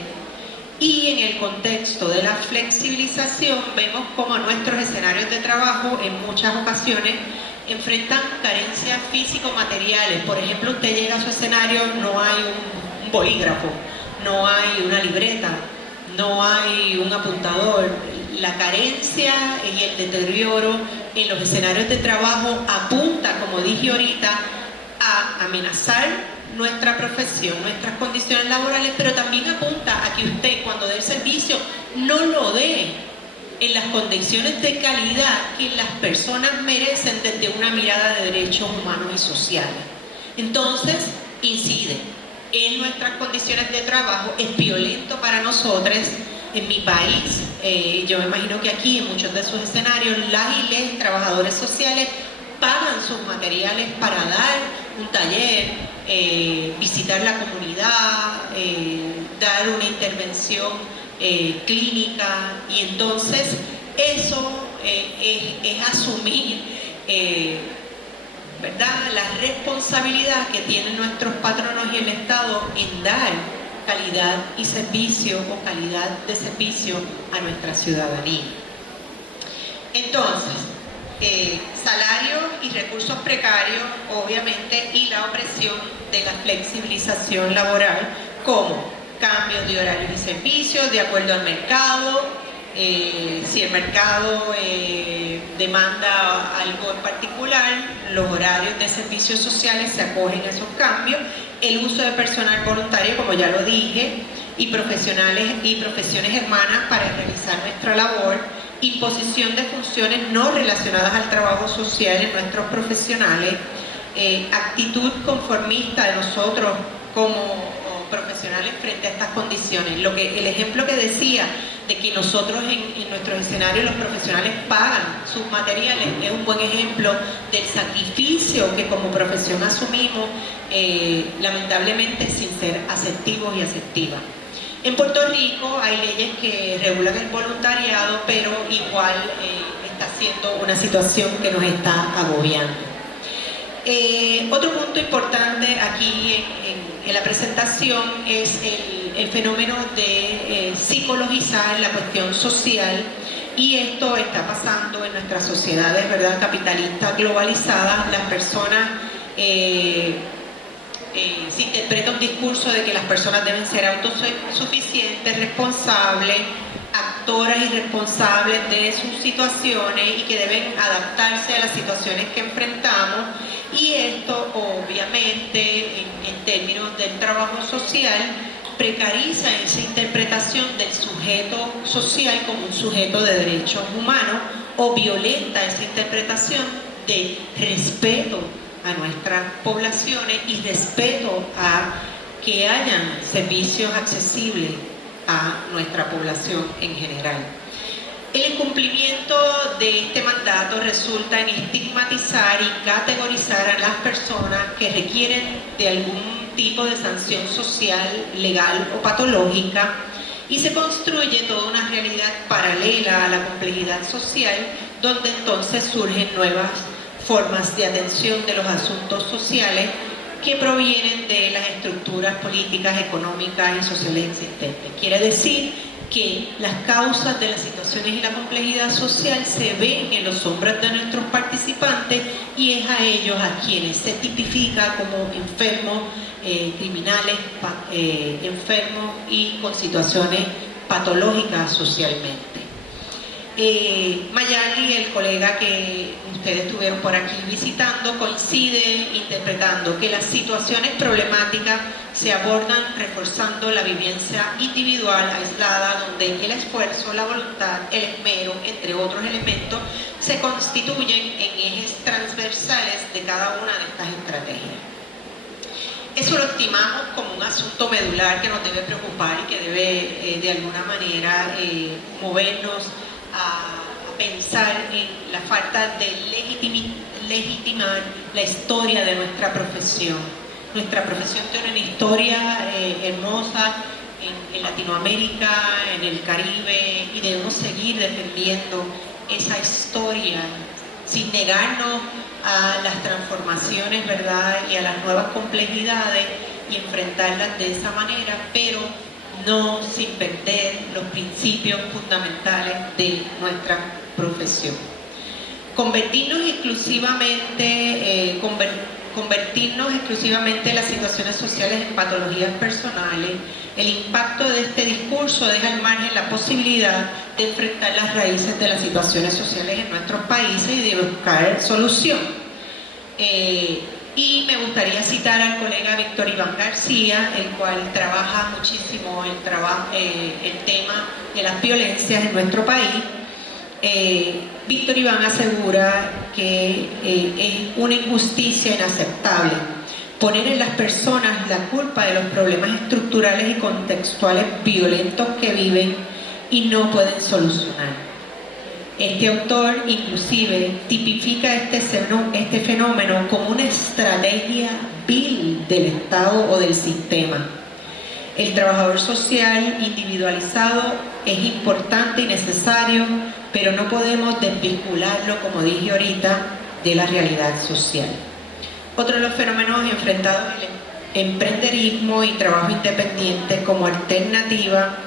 Y en el contexto de la flexibilización vemos cómo nuestros escenarios de trabajo en muchas ocasiones enfrentan carencias físico-materiales. Por ejemplo, usted llega a su escenario, no hay un bolígrafo, no hay una libreta, no hay un apuntador. La carencia y el deterioro en los escenarios de trabajo apunta, como dije ahorita, a amenazar nuestra profesión, nuestras condiciones laborales, pero también apunta a que usted, cuando dé el servicio, no lo dé en las condiciones de calidad que las personas merecen desde una mirada de derechos humanos y sociales. Entonces, incide en nuestras condiciones de trabajo, es violento para nosotros. En mi país, yo me imagino que aquí en muchos de sus escenarios, las y les trabajadores sociales pagan sus materiales para dar un taller, visitar la comunidad, dar una intervención clínica, y entonces eso es asumir ¿verdad?, la responsabilidad que tienen nuestros patronos y el Estado en dar calidad y servicio, o calidad de servicio, a nuestra ciudadanía. Entonces, salarios y recursos precarios, obviamente, y la opresión de la flexibilización laboral, como cambios de horarios y servicios de acuerdo al mercado. Si el mercado demanda algo en particular, los horarios de servicios sociales se acogen a esos cambios. El uso de personal voluntario, como ya lo dije, y profesionales y profesiones hermanas para realizar nuestra labor. Imposición de funciones no relacionadas al trabajo social en nuestros profesionales. Actitud conformista de nosotros como profesionales frente a estas condiciones. El ejemplo que decía de que nosotros en nuestros escenarios los profesionales pagan sus materiales es un buen ejemplo del sacrificio que como profesión asumimos, lamentablemente sin ser asertivos y asertivas. En Puerto Rico hay leyes que regulan el voluntariado, pero igual está siendo una situación que nos está agobiando. Otro punto importante aquí en la presentación es el fenómeno de psicologizar la cuestión social, y esto está pasando en nuestras sociedades, ¿verdad?, capitalistas globalizadas. Las personas se interpreta un discurso de que las personas deben ser autosuficientes, responsables, actoras y responsables de sus situaciones, y que deben adaptarse a las situaciones que enfrentamos. Y esto obviamente en términos del trabajo social precariza esa interpretación del sujeto social como un sujeto de derechos humanos, o violenta esa interpretación de respeto a nuestras poblaciones y respeto a que hayan servicios accesibles a nuestra población en general. El incumplimiento de este mandato resulta en estigmatizar y categorizar a las personas que requieren de algún tipo de sanción social, legal o patológica, y se construye toda una realidad paralela a la complejidad social, donde entonces surgen nuevas formas de atención de los asuntos sociales que provienen de las estructuras políticas, económicas y sociales existentes. Quiere decir que las causas de las situaciones y la complejidad social se ven en los hombros de nuestros participantes, y es a ellos a quienes se tipifica como enfermos, criminales, enfermos y con situaciones patológicas socialmente. Mayali, el colega que ustedes estuvieron por aquí visitando, coincide interpretando que las situaciones problemáticas se abordan reforzando la vivencia individual aislada, donde el esfuerzo, la voluntad, el esmero, entre otros elementos, se constituyen en ejes transversales de cada una de estas estrategias. Eso lo estimamos como un asunto medular que nos debe preocupar y que debe de alguna manera movernos a pensar en la falta de legitimar la historia de nuestra profesión. Nuestra profesión tiene una historia hermosa en Latinoamérica, en el Caribe, y debemos seguir defendiendo esa historia sin negarnos a las transformaciones, ¿verdad?, y a las nuevas complejidades, y enfrentarlas de esa manera, pero no sin perder los principios fundamentales de nuestra profesión. Convertirnos exclusivamente las situaciones sociales en patologías personales, el impacto de este discurso deja al margen la posibilidad de enfrentar las raíces de las situaciones sociales en nuestros países y de buscar solución. Y me gustaría citar al colega Víctor Iván García, el cual trabaja muchísimo el tema de las violencias en nuestro país. Víctor Iván asegura que es una injusticia inaceptable poner en las personas la culpa de los problemas estructurales y contextuales violentos que viven y no pueden solucionar. Este autor inclusive tipifica este fenómeno como una estrategia vil del Estado o del sistema. El trabajador social individualizado es importante y necesario, pero no podemos desvincularlo, como dije ahorita, de la realidad social. Otro de los fenómenos enfrentados es el emprenderismo y trabajo independiente como alternativa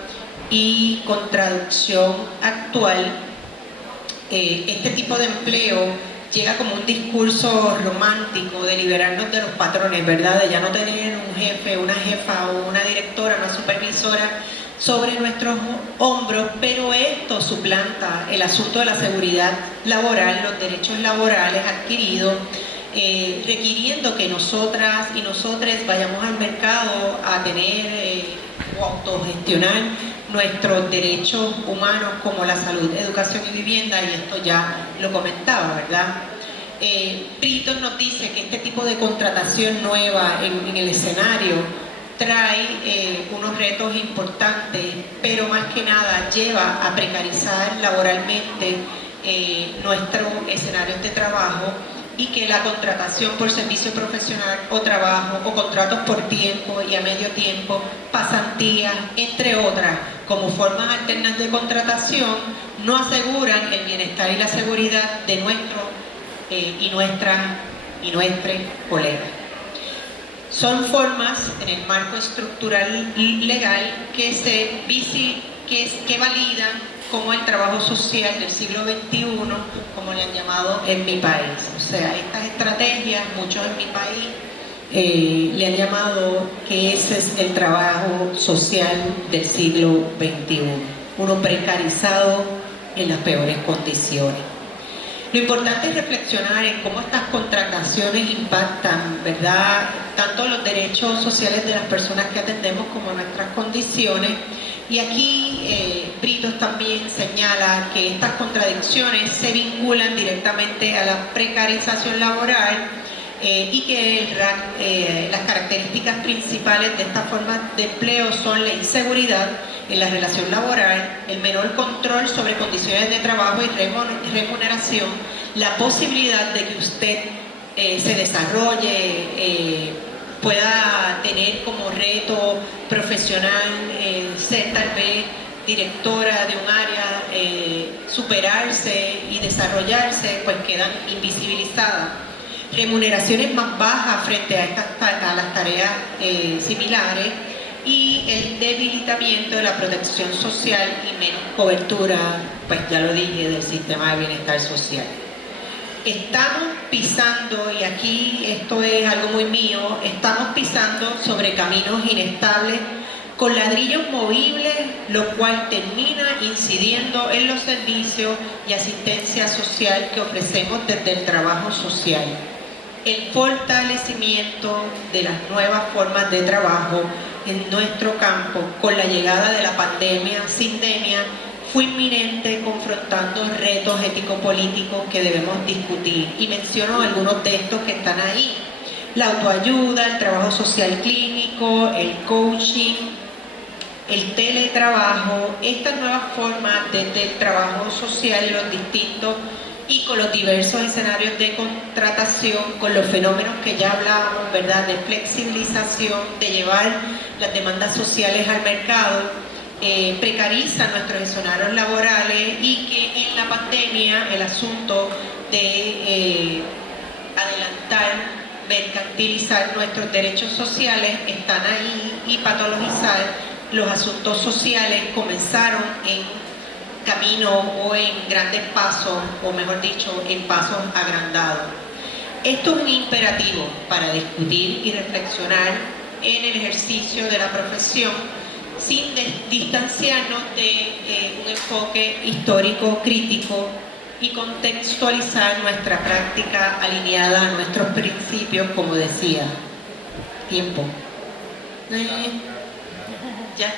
y contradicción actual. Este tipo de empleo llega como un discurso romántico de liberarnos de los patrones, ¿verdad?, de ya no tener un jefe, una jefa o una directora, una supervisora sobre nuestros hombros, pero esto suplanta el asunto de la seguridad laboral, los derechos laborales adquiridos, requiriendo que nosotras y nosotres vayamos al mercado a tener o autogestionar nuestros derechos humanos como la salud, educación y vivienda, y esto ya lo comentaba, ¿verdad? Brito nos dice que este tipo de contratación nueva en el escenario trae unos retos importantes, pero más que nada lleva a precarizar laboralmente nuestros escenarios de trabajo, y que la contratación por servicio profesional o trabajo o contratos por tiempo y a medio tiempo, pasantías, entre otras, como formas alternas de contratación, no aseguran el bienestar y la seguridad de nuestros y nuestros colegas. Son formas en el marco estructural legal que validan como el trabajo social del siglo XXI, como le han llamado en mi país. O sea, estas estrategias, muchos en mi país le han llamado que ese es el trabajo social del siglo XXI, uno precarizado en las peores condiciones. Lo importante es reflexionar en cómo estas contrataciones impactan, ¿verdad?, tanto los derechos sociales de las personas que atendemos como nuestras condiciones. Y aquí Britos también señala que estas contradicciones se vinculan directamente a la precarización laboral y que las características principales de esta forma de empleo son la inseguridad en la relación laboral, el menor control sobre condiciones de trabajo y remuneración, la posibilidad de que usted se desarrolle, pueda tener como reto profesional ser tal vez directora de un área, superarse y desarrollarse, pues quedan invisibilizadas. Remuneraciones más bajas frente a las tareas similares y el debilitamiento de la protección social y menos cobertura, pues ya lo dije, del sistema de bienestar social. Estamos pisando, y aquí esto es algo muy mío, estamos pisando sobre caminos inestables con ladrillos movibles, lo cual termina incidiendo en los servicios y asistencia social que ofrecemos desde el trabajo social. El fortalecimiento de las nuevas formas de trabajo en nuestro campo con la llegada de la pandemia fue inminente, confrontando retos ético-políticos que debemos discutir, y menciono algunos de estos que están ahí: la autoayuda, el trabajo social clínico, el coaching, el teletrabajo, estas nuevas formas de trabajo social en los distintos y con los diversos escenarios de contratación, con los fenómenos que ya hablábamos, ¿verdad?, de flexibilización, de llevar las demandas sociales al mercado, precarizan nuestros escenarios laborales, y que en la pandemia el asunto de adelantar, mercantilizar nuestros derechos sociales están ahí, y patologizar los asuntos sociales comenzaron en camino o en grandes pasos, o mejor dicho, en pasos agrandados. Esto es un imperativo para discutir y reflexionar en el ejercicio de la profesión sin distanciarnos de un enfoque histórico crítico y contextualizar nuestra práctica alineada a nuestros principios, como decía. Tiempo. Ya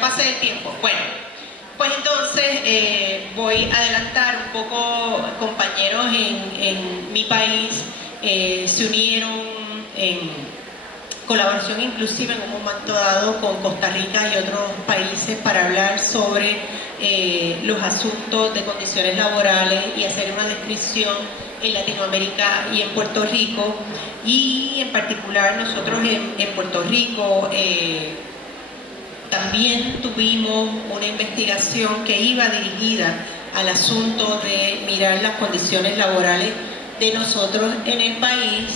pasé el tiempo. Bueno, pues entonces voy a adelantar un poco. Compañeros en mi país se unieron en colaboración, inclusive en un momento dado, con Costa Rica y otros países para hablar sobre los asuntos de condiciones laborales y hacer una descripción en Latinoamérica y en Puerto Rico. Y en particular nosotros en Puerto Rico también tuvimos una investigación que iba dirigida al asunto de mirar las condiciones laborales de nosotros en el país.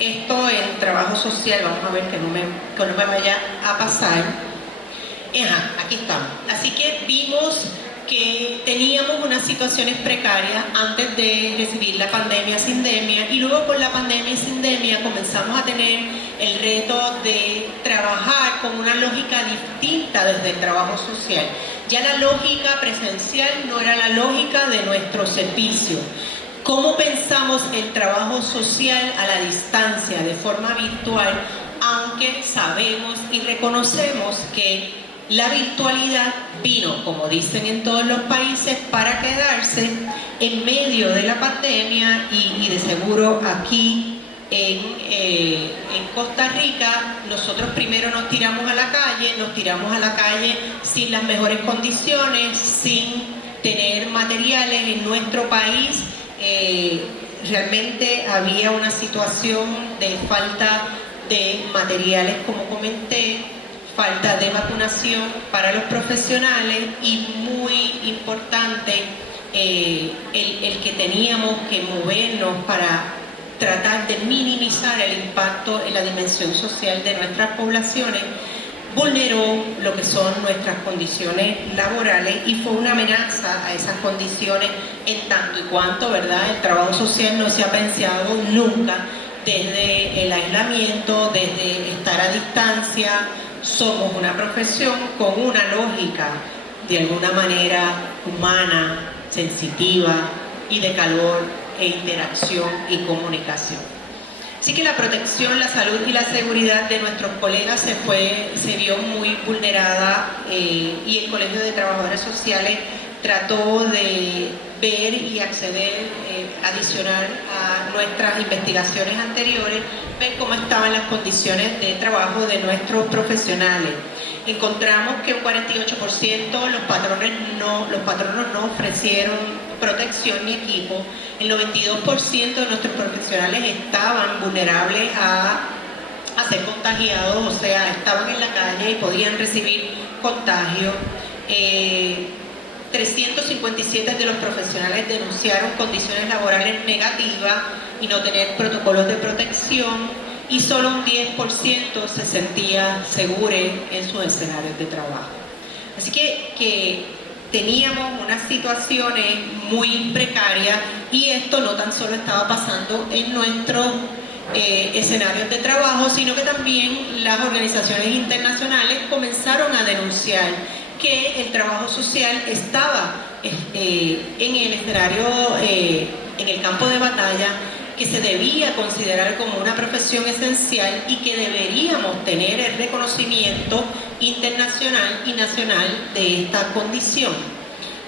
Esto en trabajo social, vamos a ver que no me vaya a pasar. Aquí estamos. Así que vimos que teníamos unas situaciones precarias antes de recibir la pandemia-sindemia, y luego con la pandemia-sindemia comenzamos a tener el reto de trabajar con una lógica distinta desde el trabajo social. Ya la lógica presencial no era la lógica de nuestro servicio. ¿Cómo pensamos el trabajo social a la distancia, de forma virtual, aunque sabemos y reconocemos que la virtualidad vino, como dicen en todos los países, para quedarse en medio de la pandemia, y de seguro aquí en Costa Rica nosotros primero nos tiramos a la calle sin las mejores condiciones, sin tener materiales en nuestro país. Realmente había una situación de falta de materiales, como comenté, falta de vacunación para los profesionales y muy importante el que teníamos que movernos para tratar de minimizar el impacto en la dimensión social de nuestras poblaciones, vulneró lo que son nuestras condiciones laborales y fue una amenaza a esas condiciones en tanto y cuanto, ¿verdad?, el trabajo social no se ha pensado nunca desde el aislamiento, desde estar a distancia. Somos una profesión con una lógica de alguna manera humana, sensitiva y de calor e interacción y comunicación. Así que la protección, la salud y la seguridad de nuestros colegas se vio muy vulnerada y el Colegio de Trabajadores Sociales trató de ver y acceder, adicional a nuestras investigaciones anteriores, ver cómo estaban las condiciones de trabajo de nuestros profesionales. Encontramos que un 48% los patronos no ofrecieron protección ni equipo. El 92% de nuestros profesionales estaban vulnerables a ser contagiados, o sea, estaban en la calle y podían recibir contagio. 357 de los profesionales denunciaron condiciones laborales negativas y no tener protocolos de protección, y solo un 10% se sentía seguro en sus escenarios de trabajo. Así que teníamos unas situaciones muy precarias, y esto no tan solo estaba pasando en nuestros escenarios de trabajo, sino que también las organizaciones internacionales comenzaron a denunciar que el trabajo social estaba en el escenario, en el campo de batalla, que se debía considerar como una profesión esencial y que deberíamos tener el reconocimiento internacional y nacional de esta condición.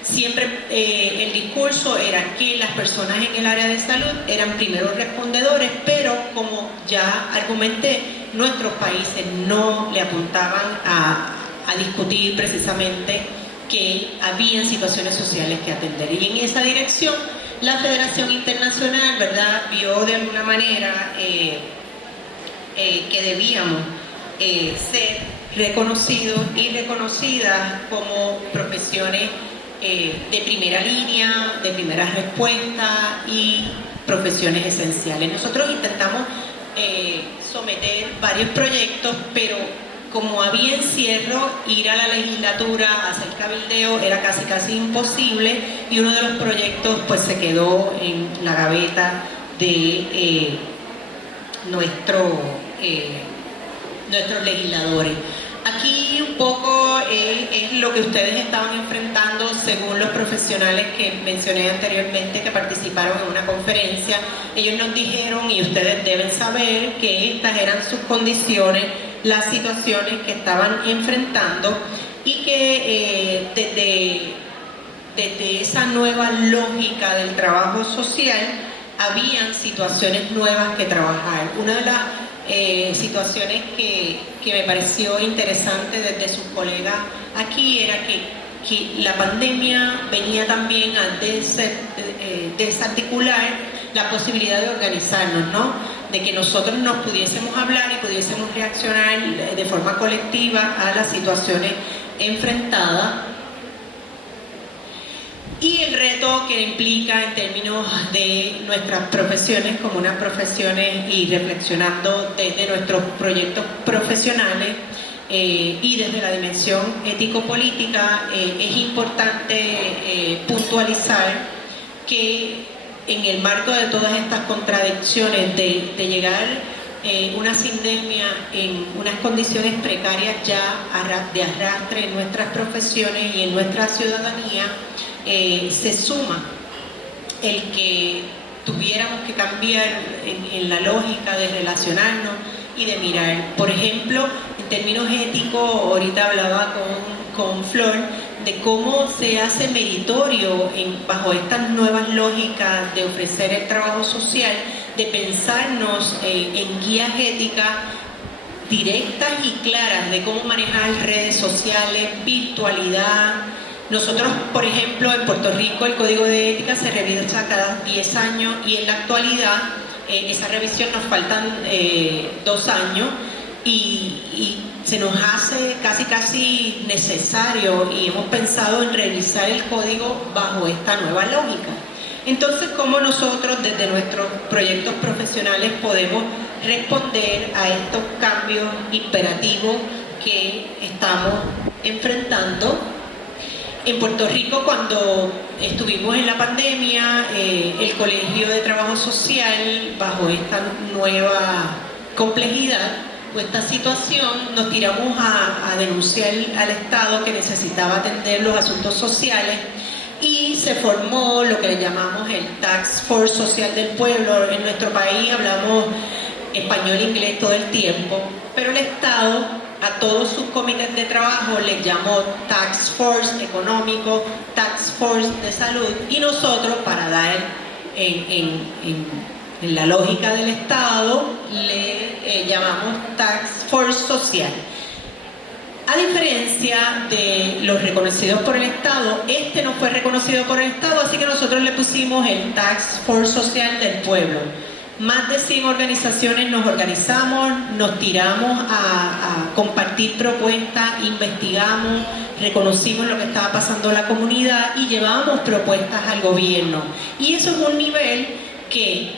Siempre el discurso era que las personas en el área de salud eran primeros respondedores, pero como ya argumenté, nuestros países no le apuntaban a discutir precisamente que habían situaciones sociales que atender. Y en esa dirección, la Federación Internacional, ¿verdad?, vio de alguna manera que debíamos ser reconocidos y reconocidas como profesiones de primera línea, de primera respuesta y profesiones esenciales. Nosotros intentamos someter varios proyectos, pero como había encierro, ir a la legislatura a hacer cabildeo era casi imposible, y uno de los proyectos pues se quedó en la gaveta de nuestros legisladores. Aquí un poco es lo que ustedes estaban enfrentando según los profesionales que mencioné anteriormente que participaron en una conferencia. Ellos nos dijeron, y ustedes deben saber, que estas eran sus condiciones, las situaciones que estaban enfrentando, y que desde esa nueva lógica del trabajo social habían situaciones nuevas que trabajar. Una de las situaciones que me pareció interesante desde sus colegas aquí era que la pandemia venía también a desarticular la posibilidad de organizarnos, ¿no?, de que nosotros nos pudiésemos hablar y pudiésemos reaccionar de forma colectiva a las situaciones enfrentadas, y el reto que implica en términos de nuestras profesiones como unas profesiones, y reflexionando desde nuestros proyectos profesionales y desde la dimensión ético-política. Es importante puntualizar que en el marco de todas estas contradicciones de llegar una sindemia en unas condiciones precarias ya de arrastre en nuestras profesiones y en nuestra ciudadanía, se suma el que tuviéramos que cambiar en la lógica de relacionarnos y de mirar. Por ejemplo, en términos éticos, ahorita hablaba con Flor de cómo se hace meritorio bajo estas nuevas lógicas de ofrecer el trabajo social, de pensarnos en guías éticas directas y claras de cómo manejar redes sociales, virtualidad, Nosotros, por ejemplo, en Puerto Rico el Código de Ética se revisa cada 10 años y en la actualidad esa revisión nos faltan 2 años y se nos hace casi necesario y hemos pensado en revisar el código bajo esta nueva lógica. Entonces, ¿cómo nosotros desde nuestros proyectos profesionales podemos responder a estos cambios imperativos que estamos enfrentando? En Puerto Rico, cuando estuvimos en la pandemia, el Colegio de Trabajo Social, bajo esta nueva complejidad o esta situación, nos tiramos a denunciar al Estado que necesitaba atender los asuntos sociales y se formó lo que le llamamos el Task Force Social del Pueblo. En nuestro país hablamos español e inglés todo el tiempo, pero el Estado a todos sus comités de trabajo les llamó Task Force económico, Task Force de salud, y nosotros, para dar en la lógica del Estado, le llamamos Task Force social. A diferencia de los reconocidos por el Estado, este no fue reconocido por el Estado, así que nosotros le pusimos el Task Force social del pueblo. Más de 100 organizaciones nos organizamos, nos tiramos a compartir propuestas, investigamos, reconocimos lo que estaba pasando en la comunidad y llevamos propuestas al gobierno. Y eso es un nivel que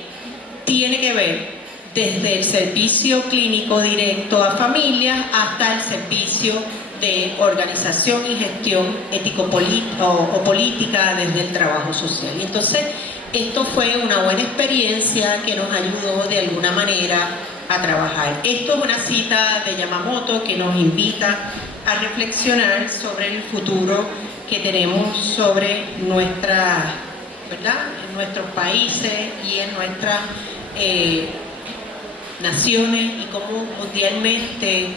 tiene que ver desde el servicio clínico directo a familias hasta el servicio de organización y gestión ético-política o política desde el trabajo social. Y entonces, esto fue una buena experiencia que nos ayudó de alguna manera a trabajar. Esto es una cita de Yamamoto que nos invita a reflexionar sobre el futuro que tenemos sobre nuestra, ¿verdad?, en nuestros países y en nuestras naciones y cómo mundialmente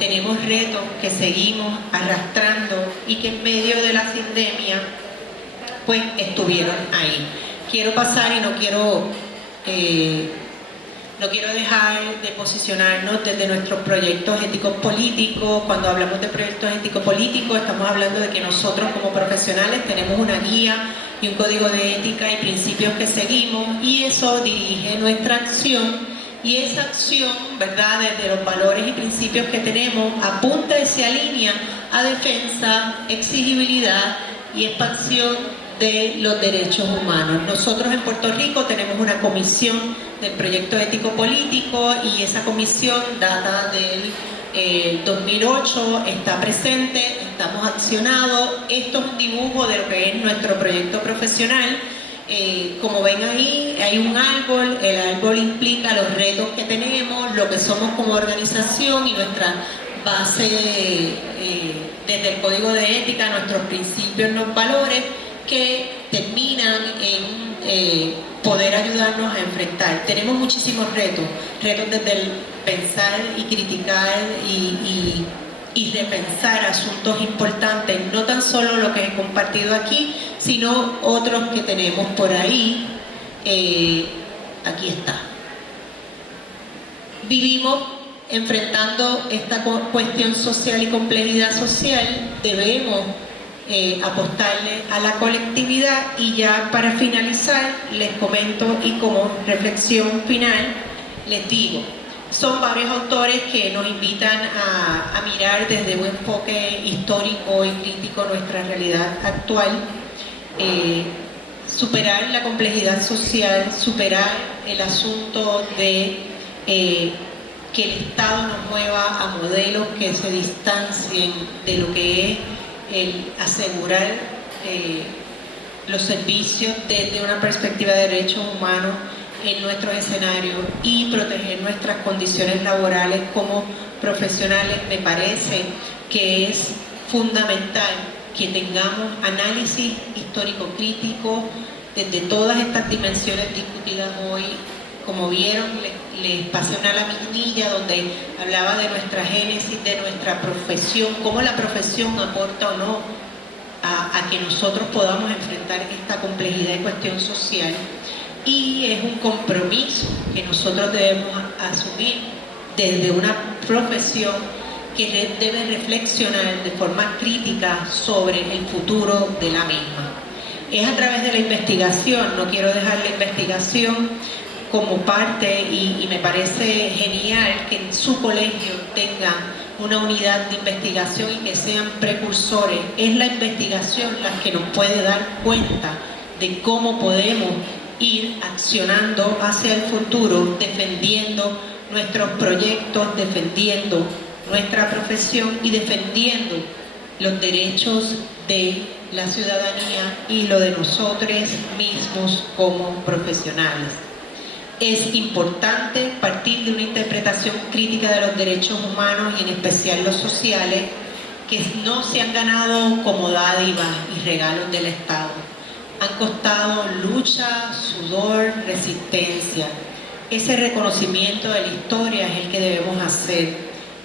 tenemos retos que seguimos arrastrando y que en medio de la pandemia pues estuvieron ahí. Quiero pasar y no quiero dejar de posicionarnos desde nuestros proyectos éticos políticos. Cuando hablamos de proyectos éticos políticos estamos hablando de que nosotros como profesionales tenemos una guía y un código de ética y principios que seguimos y eso dirige nuestra acción. Y esa acción, ¿verdad?, desde los valores y principios que tenemos, apunta y se alinea a defensa, exigibilidad y expansión de los derechos humanos. Nosotros en Puerto Rico tenemos una comisión del proyecto ético político y esa comisión data del 2008, está presente, estamos accionados. Esto es un dibujo de lo que es nuestro proyecto profesional. Como ven ahí, hay un árbol, el árbol implica los retos que tenemos, lo que somos como organización y nuestra base desde el código de ética, nuestros principios, los valores que terminan en poder ayudarnos a enfrentar. Tenemos muchísimos retos desde el pensar y criticar y repensar asuntos importantes, no tan solo lo que he compartido aquí, sino otros que tenemos por ahí. Aquí está. Vivimos enfrentando esta cuestión social y complejidad social, debemos apostarle a la colectividad y ya para finalizar les comento y como reflexión final les digo, son varios autores que nos invitan a mirar desde un enfoque histórico y crítico nuestra realidad actual, superar la complejidad social, superar el asunto de que el Estado nos mueva a modelos que se distancien de lo que es el asegurar los servicios desde una perspectiva de derechos humanos en nuestros escenarios y proteger nuestras condiciones laborales como profesionales. Me parece que es fundamental que tengamos análisis histórico crítico desde todas estas dimensiones discutidas hoy. Como vieron, les pasé una laminilla donde hablaba de nuestra génesis, de nuestra profesión, cómo la profesión aporta o no a que nosotros podamos enfrentar esta complejidad y cuestión social. Y es un compromiso que nosotros debemos asumir desde una profesión que debe reflexionar de forma crítica sobre el futuro de la misma. Es a través de la investigación, no quiero dejar la investigación como parte y me parece genial que en su colegio tengan una unidad de investigación y que sean precursores. Es la investigación la que nos puede dar cuenta de cómo podemos ir accionando hacia el futuro, defendiendo nuestros proyectos, defendiendo nuestra profesión y defendiendo los derechos de la ciudadanía y lo de nosotros mismos como profesionales. Es importante partir de una interpretación crítica de los derechos humanos y en especial los sociales, que no se han ganado como dádivas y regalos del Estado. Han costado lucha, sudor, resistencia. Ese reconocimiento de la historia es el que debemos hacer.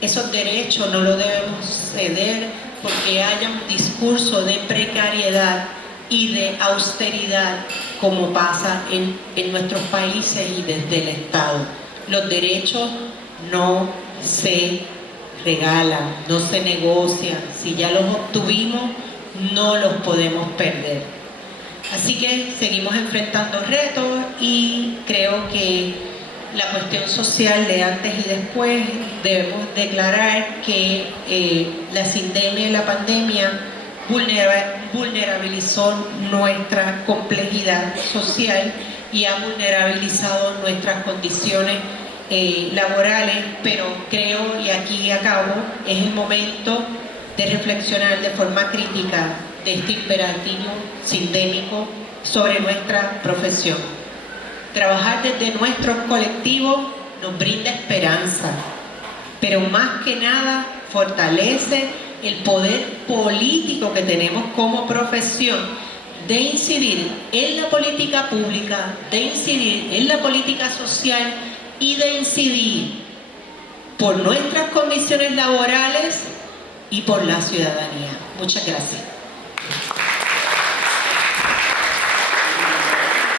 Esos derechos no los debemos ceder porque haya un discurso de precariedad y de austeridad como pasa en nuestros países y desde el Estado. Los derechos no se regalan, no se negocian. Si ya los obtuvimos, no los podemos perder. Así que seguimos enfrentando retos y creo que la cuestión social de antes y después debemos declarar que la sindemia y la pandemia vulnerabilizó nuestra complejidad social y ha vulnerabilizado nuestras condiciones laborales, pero creo, y aquí acabo, es el momento de reflexionar de forma crítica de este imperativo sindémico sobre nuestra profesión. Trabajar desde nuestros colectivos nos brinda esperanza, pero más que nada fortalece el poder político que tenemos como profesión de incidir en la política pública, de incidir en la política social y de incidir por nuestras condiciones laborales y por la ciudadanía. Muchas gracias.